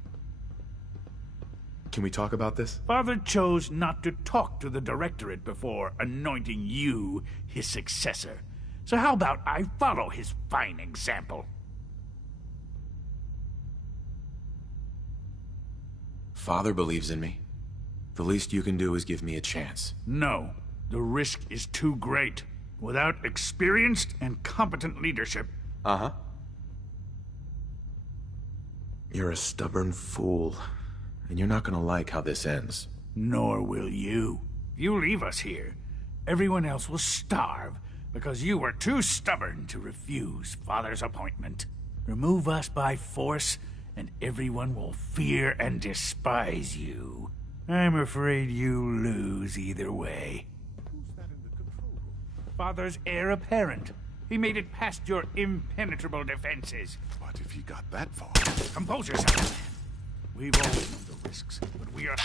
Can we talk about this? Father chose not to talk to the Directorate before anointing you his successor. So how about I follow his fine example? Father believes in me. The least you can do is give me a chance. No. The risk is too great. Without experienced and competent leadership... Uh-huh. You're a stubborn fool, and you're not gonna like how this ends. Nor will you. If you leave us here, everyone else will starve because you were too stubborn to refuse Father's appointment. Remove us by force, and everyone will fear and despise you. I'm afraid you lose either way. Father's heir apparent. He made it past your impenetrable defenses. But if he got that far... Compose yourself, man. We've always known the risks, but we are...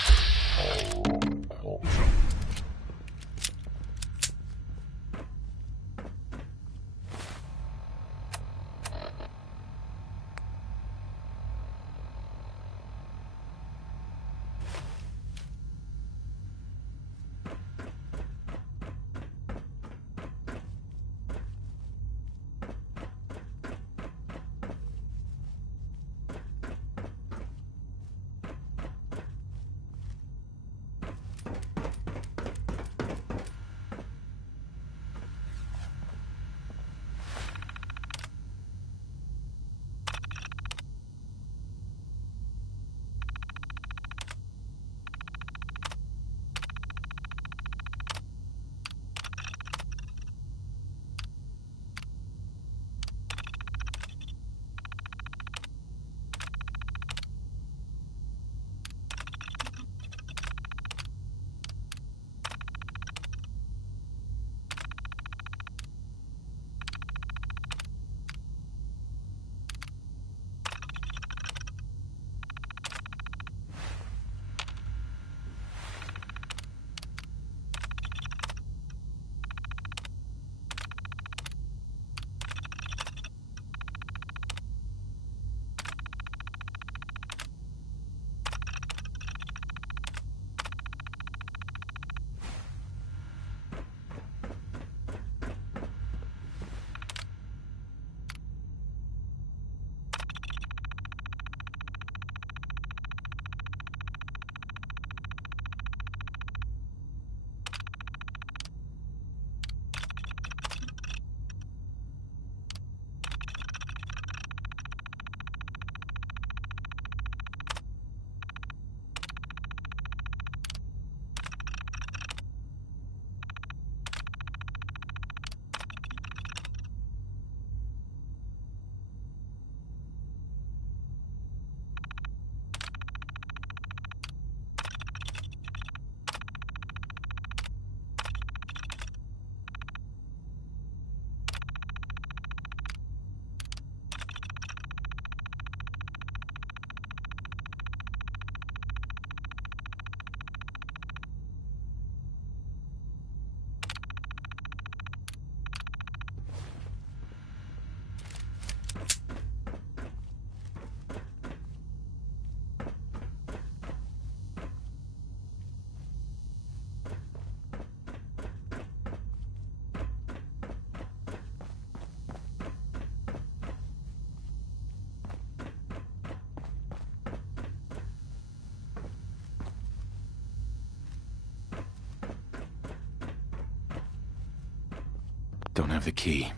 Don't have the key.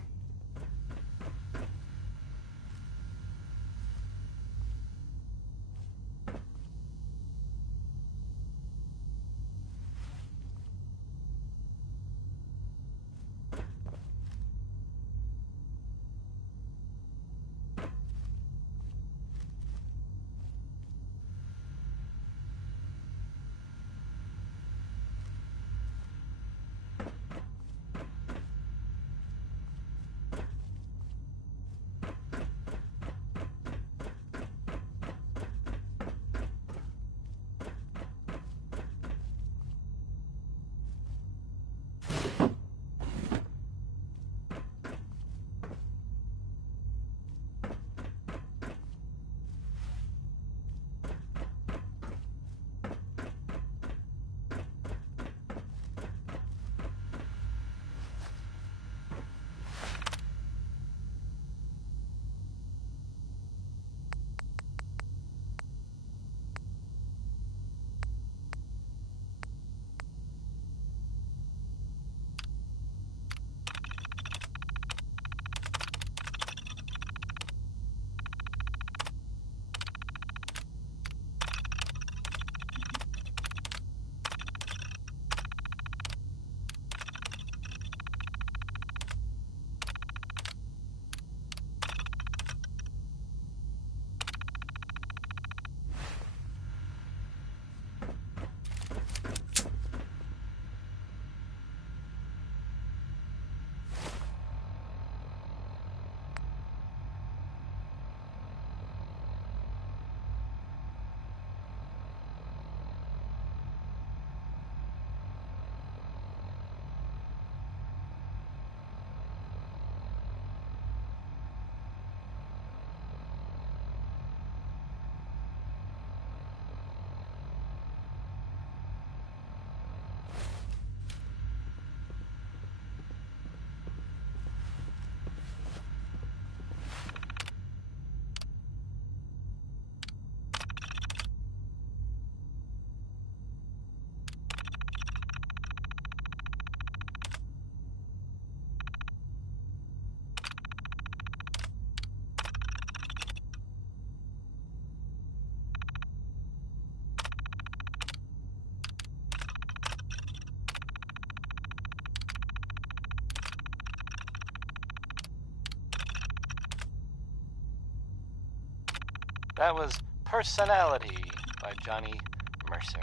That was Personality by Johnny Mercer.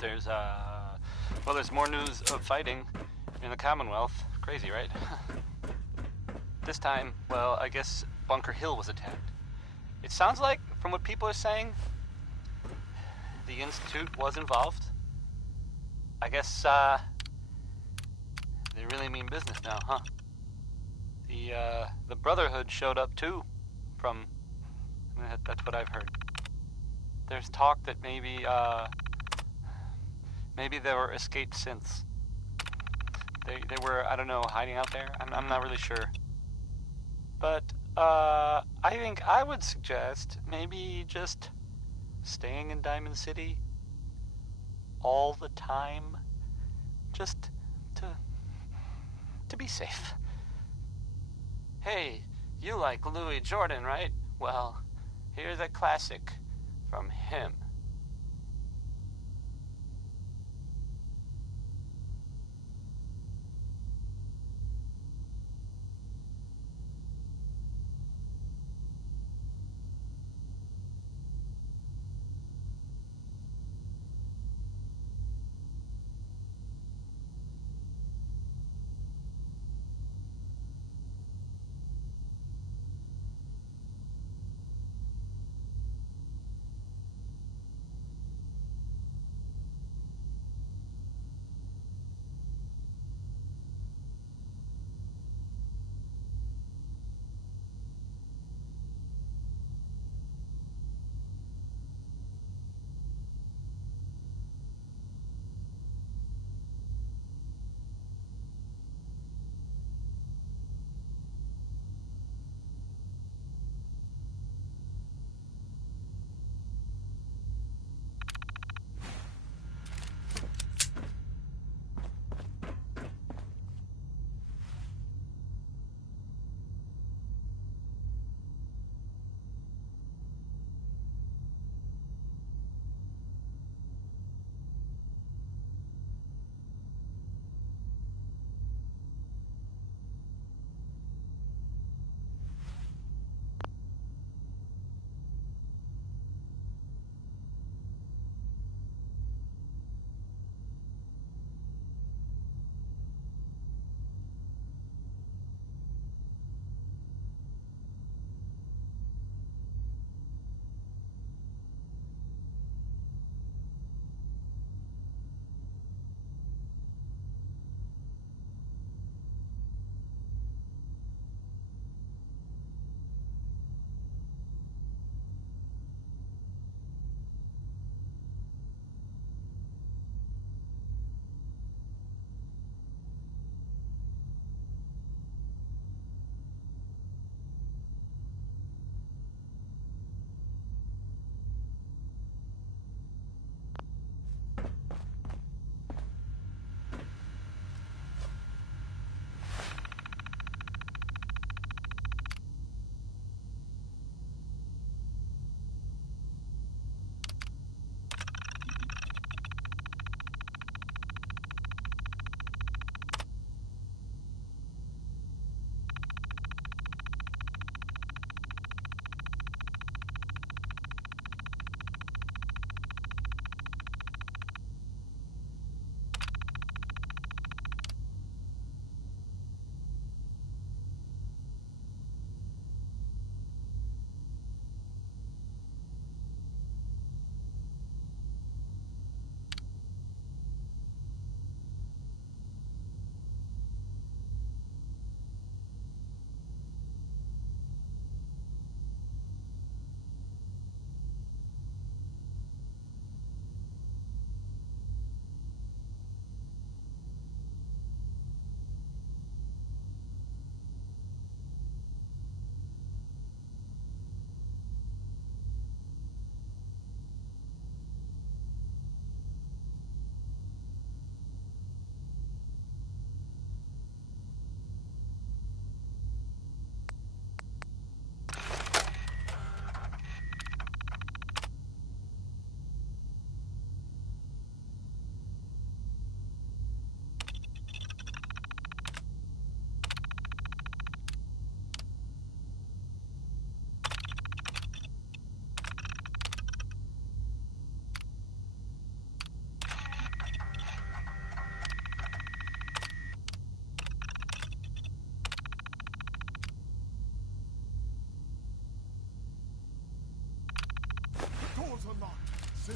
There's more news of fighting in the Commonwealth. Crazy, right? This time, well, I guess Bunker Hill was attacked. It sounds like, from what people are saying, the Institute was involved. I guess, they really mean business now, huh? The Brotherhood showed up too, that's what I've heard. There's talk that maybe there were escaped synths. They were, I don't know, hiding out there? I'm not really sure. But, I think I would suggest maybe just staying in Diamond City all the time, just to be safe. Hey, you like Louis Jordan, right? Well, here's a classic from him.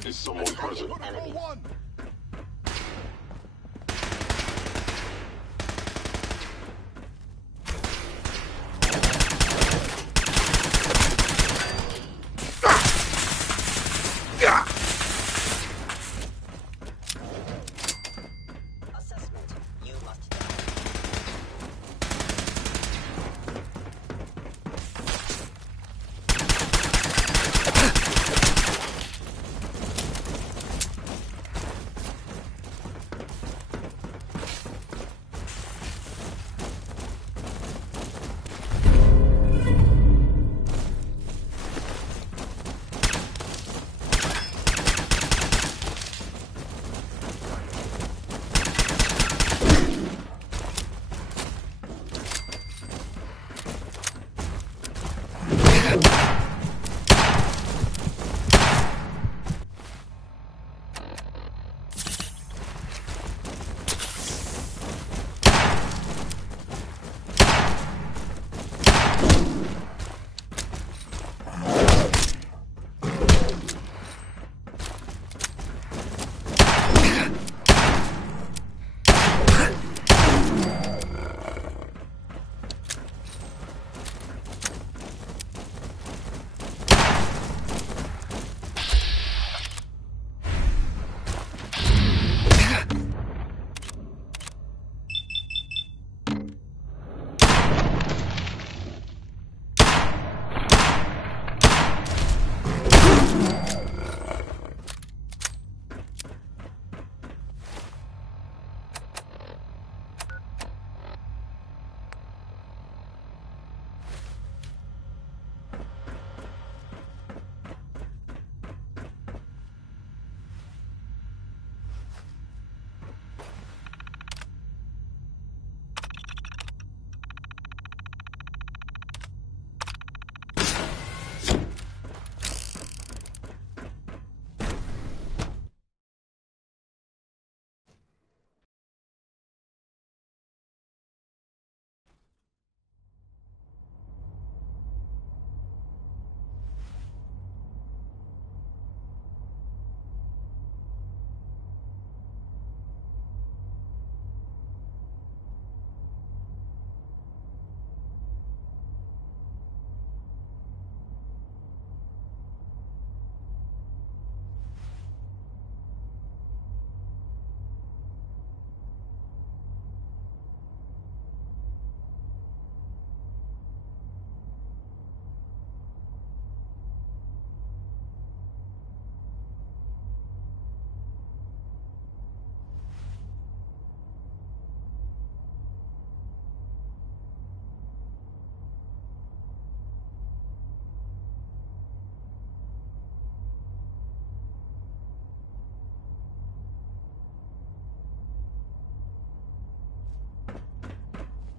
Is someone present? Enemy. Assessment. You must die.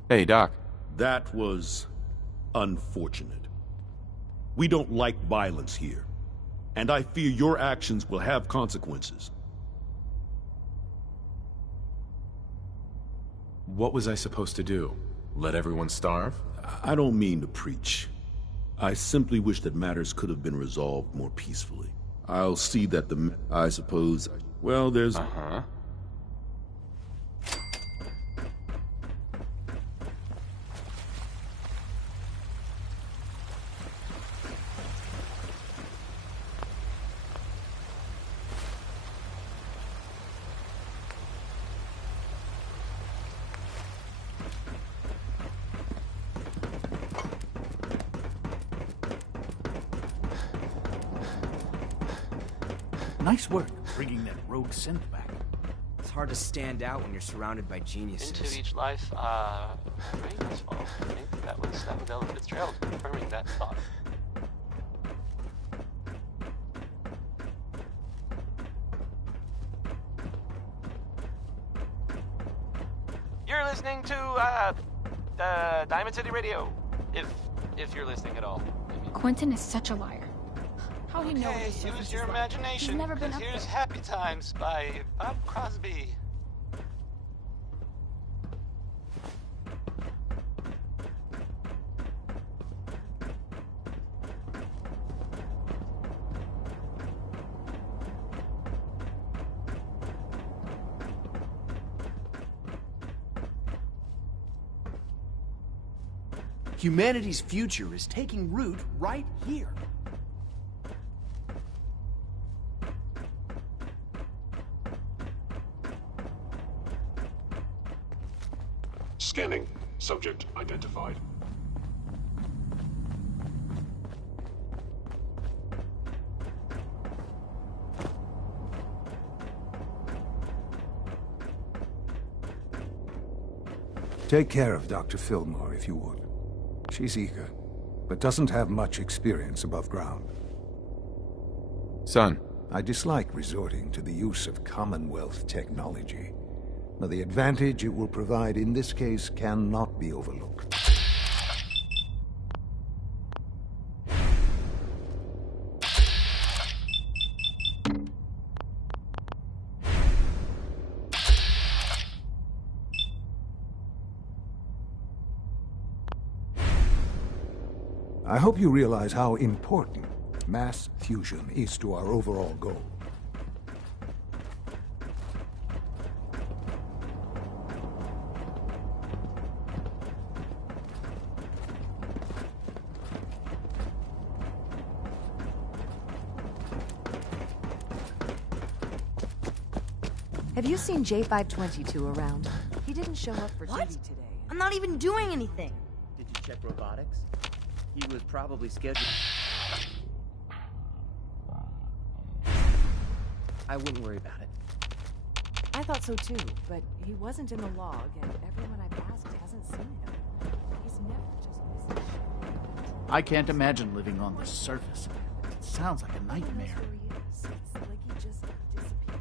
Hey, Doc. That was unfortunate. We don't like violence here, and I fear your actions will have consequences. What was I supposed to do? Let everyone starve? I don't mean to preach. I simply wish that matters could have been resolved more peacefully. I'll see that I suppose... Well, there's... Uh-huh. Nice work bringing that rogue synth back. It's hard to stand out when you're surrounded by geniuses. Into each life, Rainbow's fault. I think that was Ella Fitzgerald confirming that thought. You're listening to, Diamond City Radio. If you're listening at all. Quentin is such a liar. How do you know what Okay, his surface use is your like? imagination. He's never been up Here's there. Happy Times by Bob Crosby. Humanity's future is taking root right here. Scanning. Subject identified. Take care of Dr. Fillmore, if you would. She's eager, but doesn't have much experience above ground. Son. I dislike resorting to the use of Commonwealth technology, but the advantage it will provide in this case cannot be overlooked. I hope you realize how important mass fusion is to our overall goal. Have you seen J522 around? He didn't show up for duty today. I'm not even doing anything. Did you check robotics? He was probably scheduled. I wouldn't worry about it. I thought so too, but he wasn't in the log, and everyone I've asked hasn't seen him. He's never just missing shit. I can't imagine living on the surface. It sounds like a nightmare. It's like he just disappeared.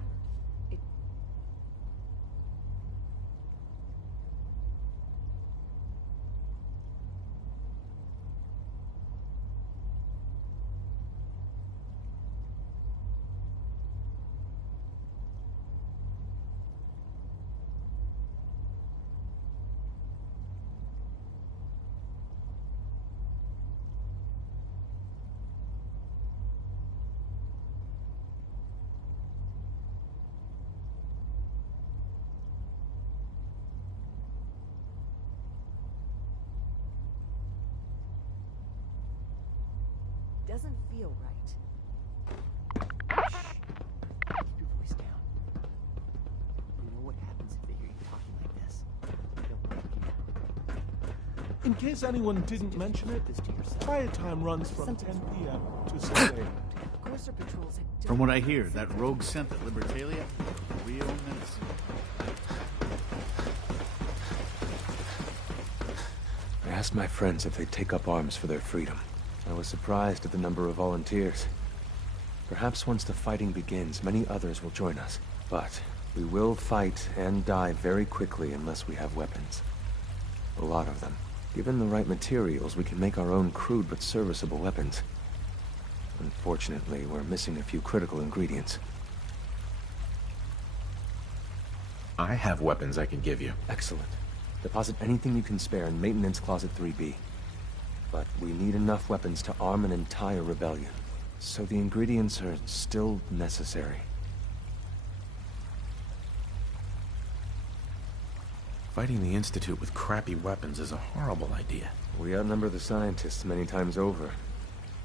Doesn't feel right. Keep your voice down. You know what happens if they hear you talking like this? They'll want you. In case anyone didn't mention it, quiet time runs from 10 p.m. to 6 a.m. Courser patrols From what I hear, that rogue synth at Libertalia is a real menace. I asked my friends if they'd take up arms for their freedom. I was surprised at the number of volunteers. Perhaps once the fighting begins, many others will join us. But we will fight and die very quickly unless we have weapons. A lot of them. Given the right materials, we can make our own crude but serviceable weapons. Unfortunately, we're missing a few critical ingredients. I have weapons I can give you. Excellent. Deposit anything you can spare in Maintenance Closet 3B. But we need enough weapons to arm an entire rebellion. So the ingredients are still necessary. Fighting the Institute with crappy weapons is a horrible idea. We outnumber the scientists many times over.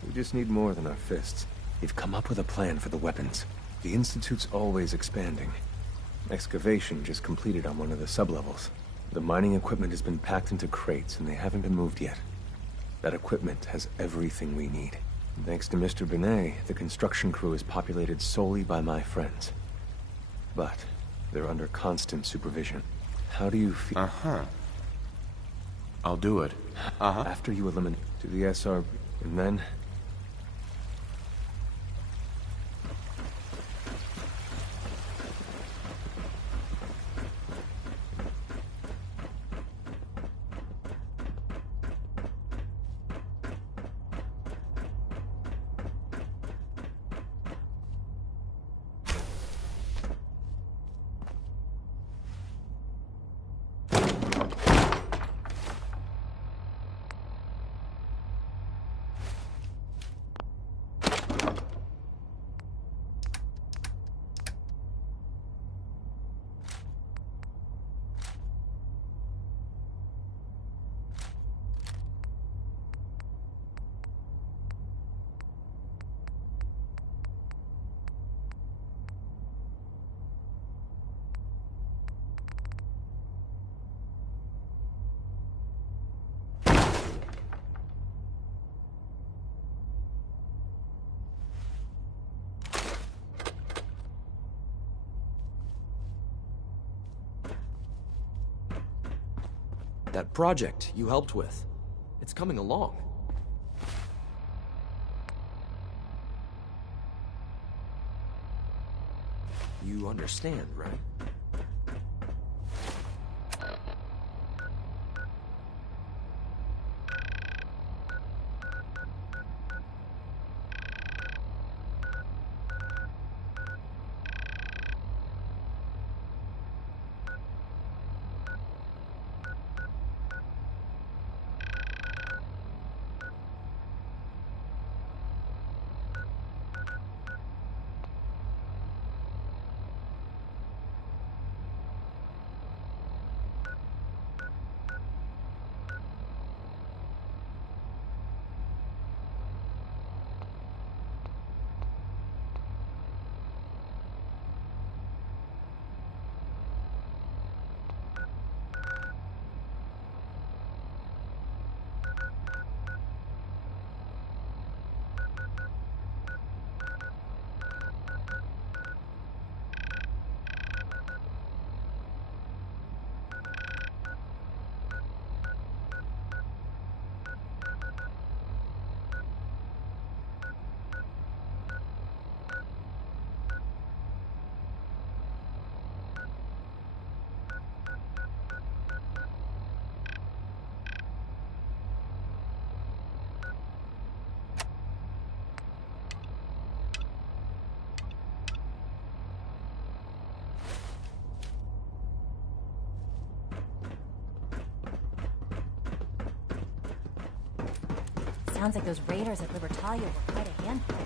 We just need more than our fists. We've come up with a plan for the weapons. The Institute's always expanding. Excavation just completed on one of the sublevels. The mining equipment has been packed into crates and they haven't been moved yet. That equipment has everything we need. Thanks to Mr. Binet, the construction crew is populated solely by my friends. But they're under constant supervision. How do you feel? Uh-huh. I'll do it. Uh-huh. After you eliminate to the SR, and then... That project you helped with. It's coming along. You understand, right? Sounds like those raiders at Libertalia were quite a handful.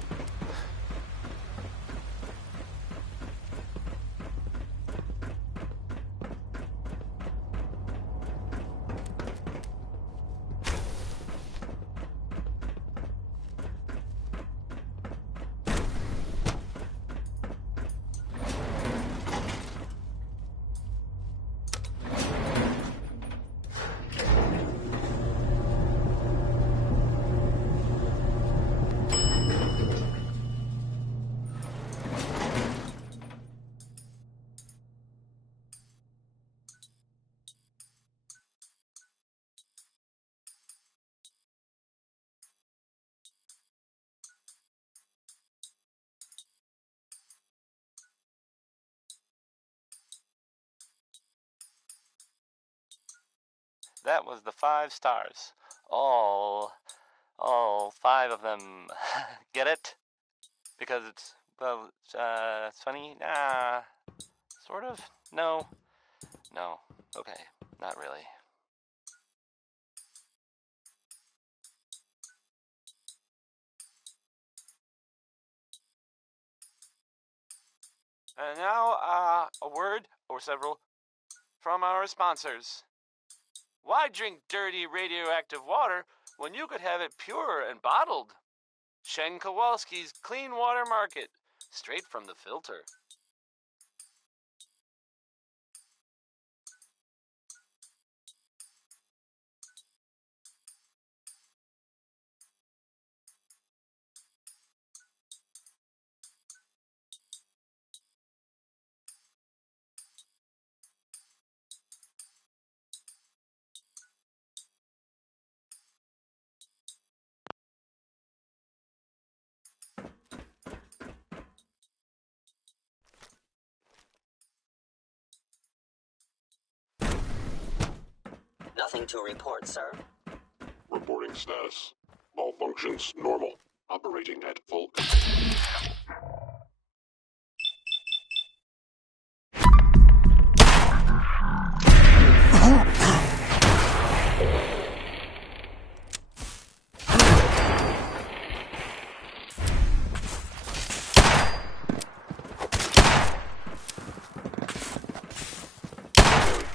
That was the 5 stars. All 5 of them. Get it? Because it's, well, it's funny? Nah. Sort of? No. No. Okay. Not really. And now, a word or several from our sponsors. Why drink dirty radioactive water when you could have it pure and bottled? Shen Kowalski's Clean Water Market, straight from the filter. Nothing to report, sir. Reporting status. All functions normal. Operating at full.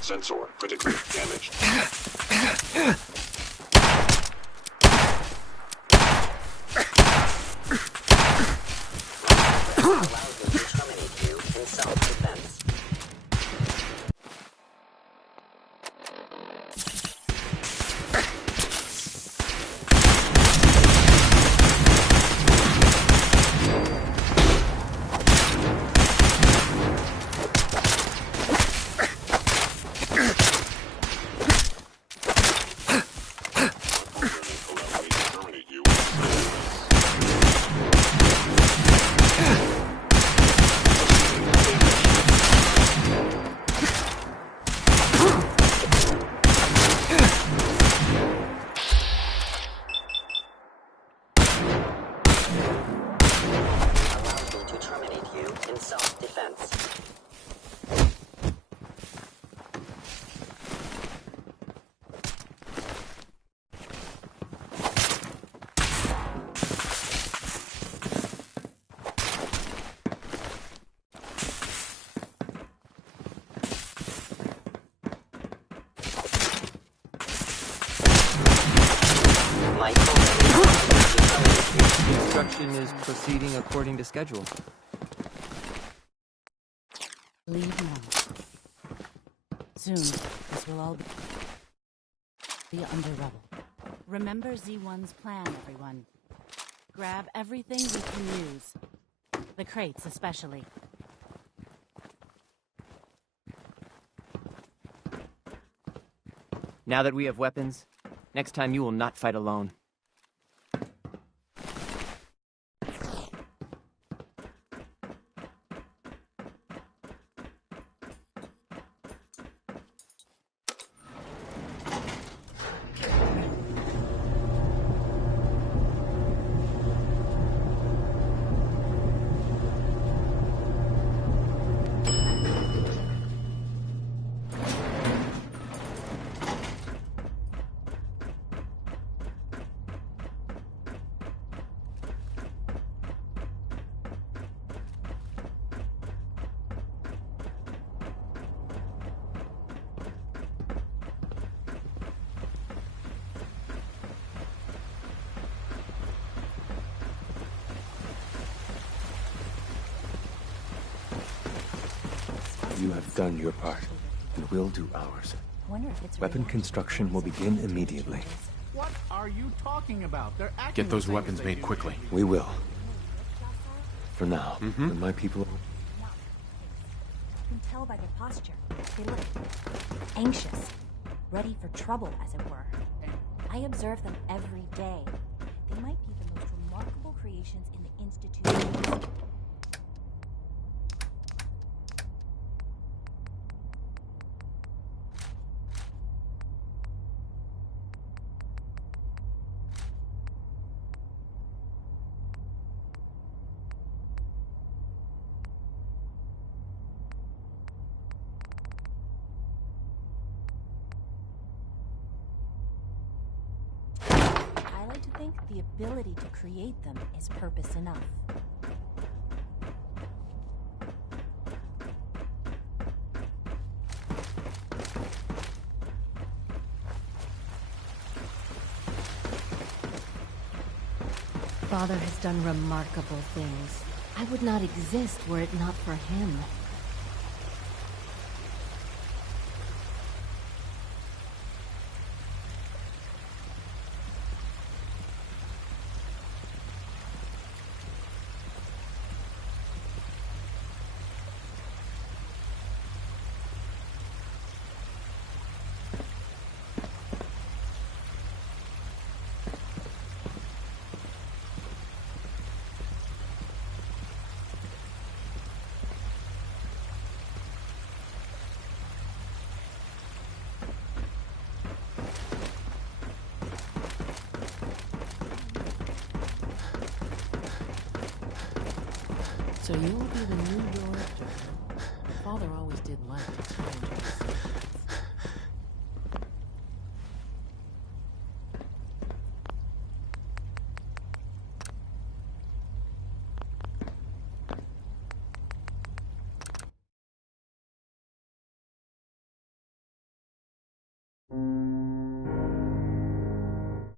Sensor critically damaged. Allows me to terminate you in self-defense. according to schedule. Leave now. Soon, this will all be under rubble. Remember Z1's plan, everyone. Grab everything we can use. The crates, especially. Now that we have weapons, next time you will not fight alone. You have done your part, and we'll do ours. Weapon construction will begin immediately. What are you talking about? They're acting Get those the same weapons as they made do quickly. We will. For now, when my people... I can tell by their posture. They look anxious, ready for trouble, as it were. I observe them every day. They might be the most remarkable creations in the Institute. I like to think the ability to create them is purpose enough. Father has done remarkable things. I would not exist were it not for him. So you'll be the new director. Father always did like to train.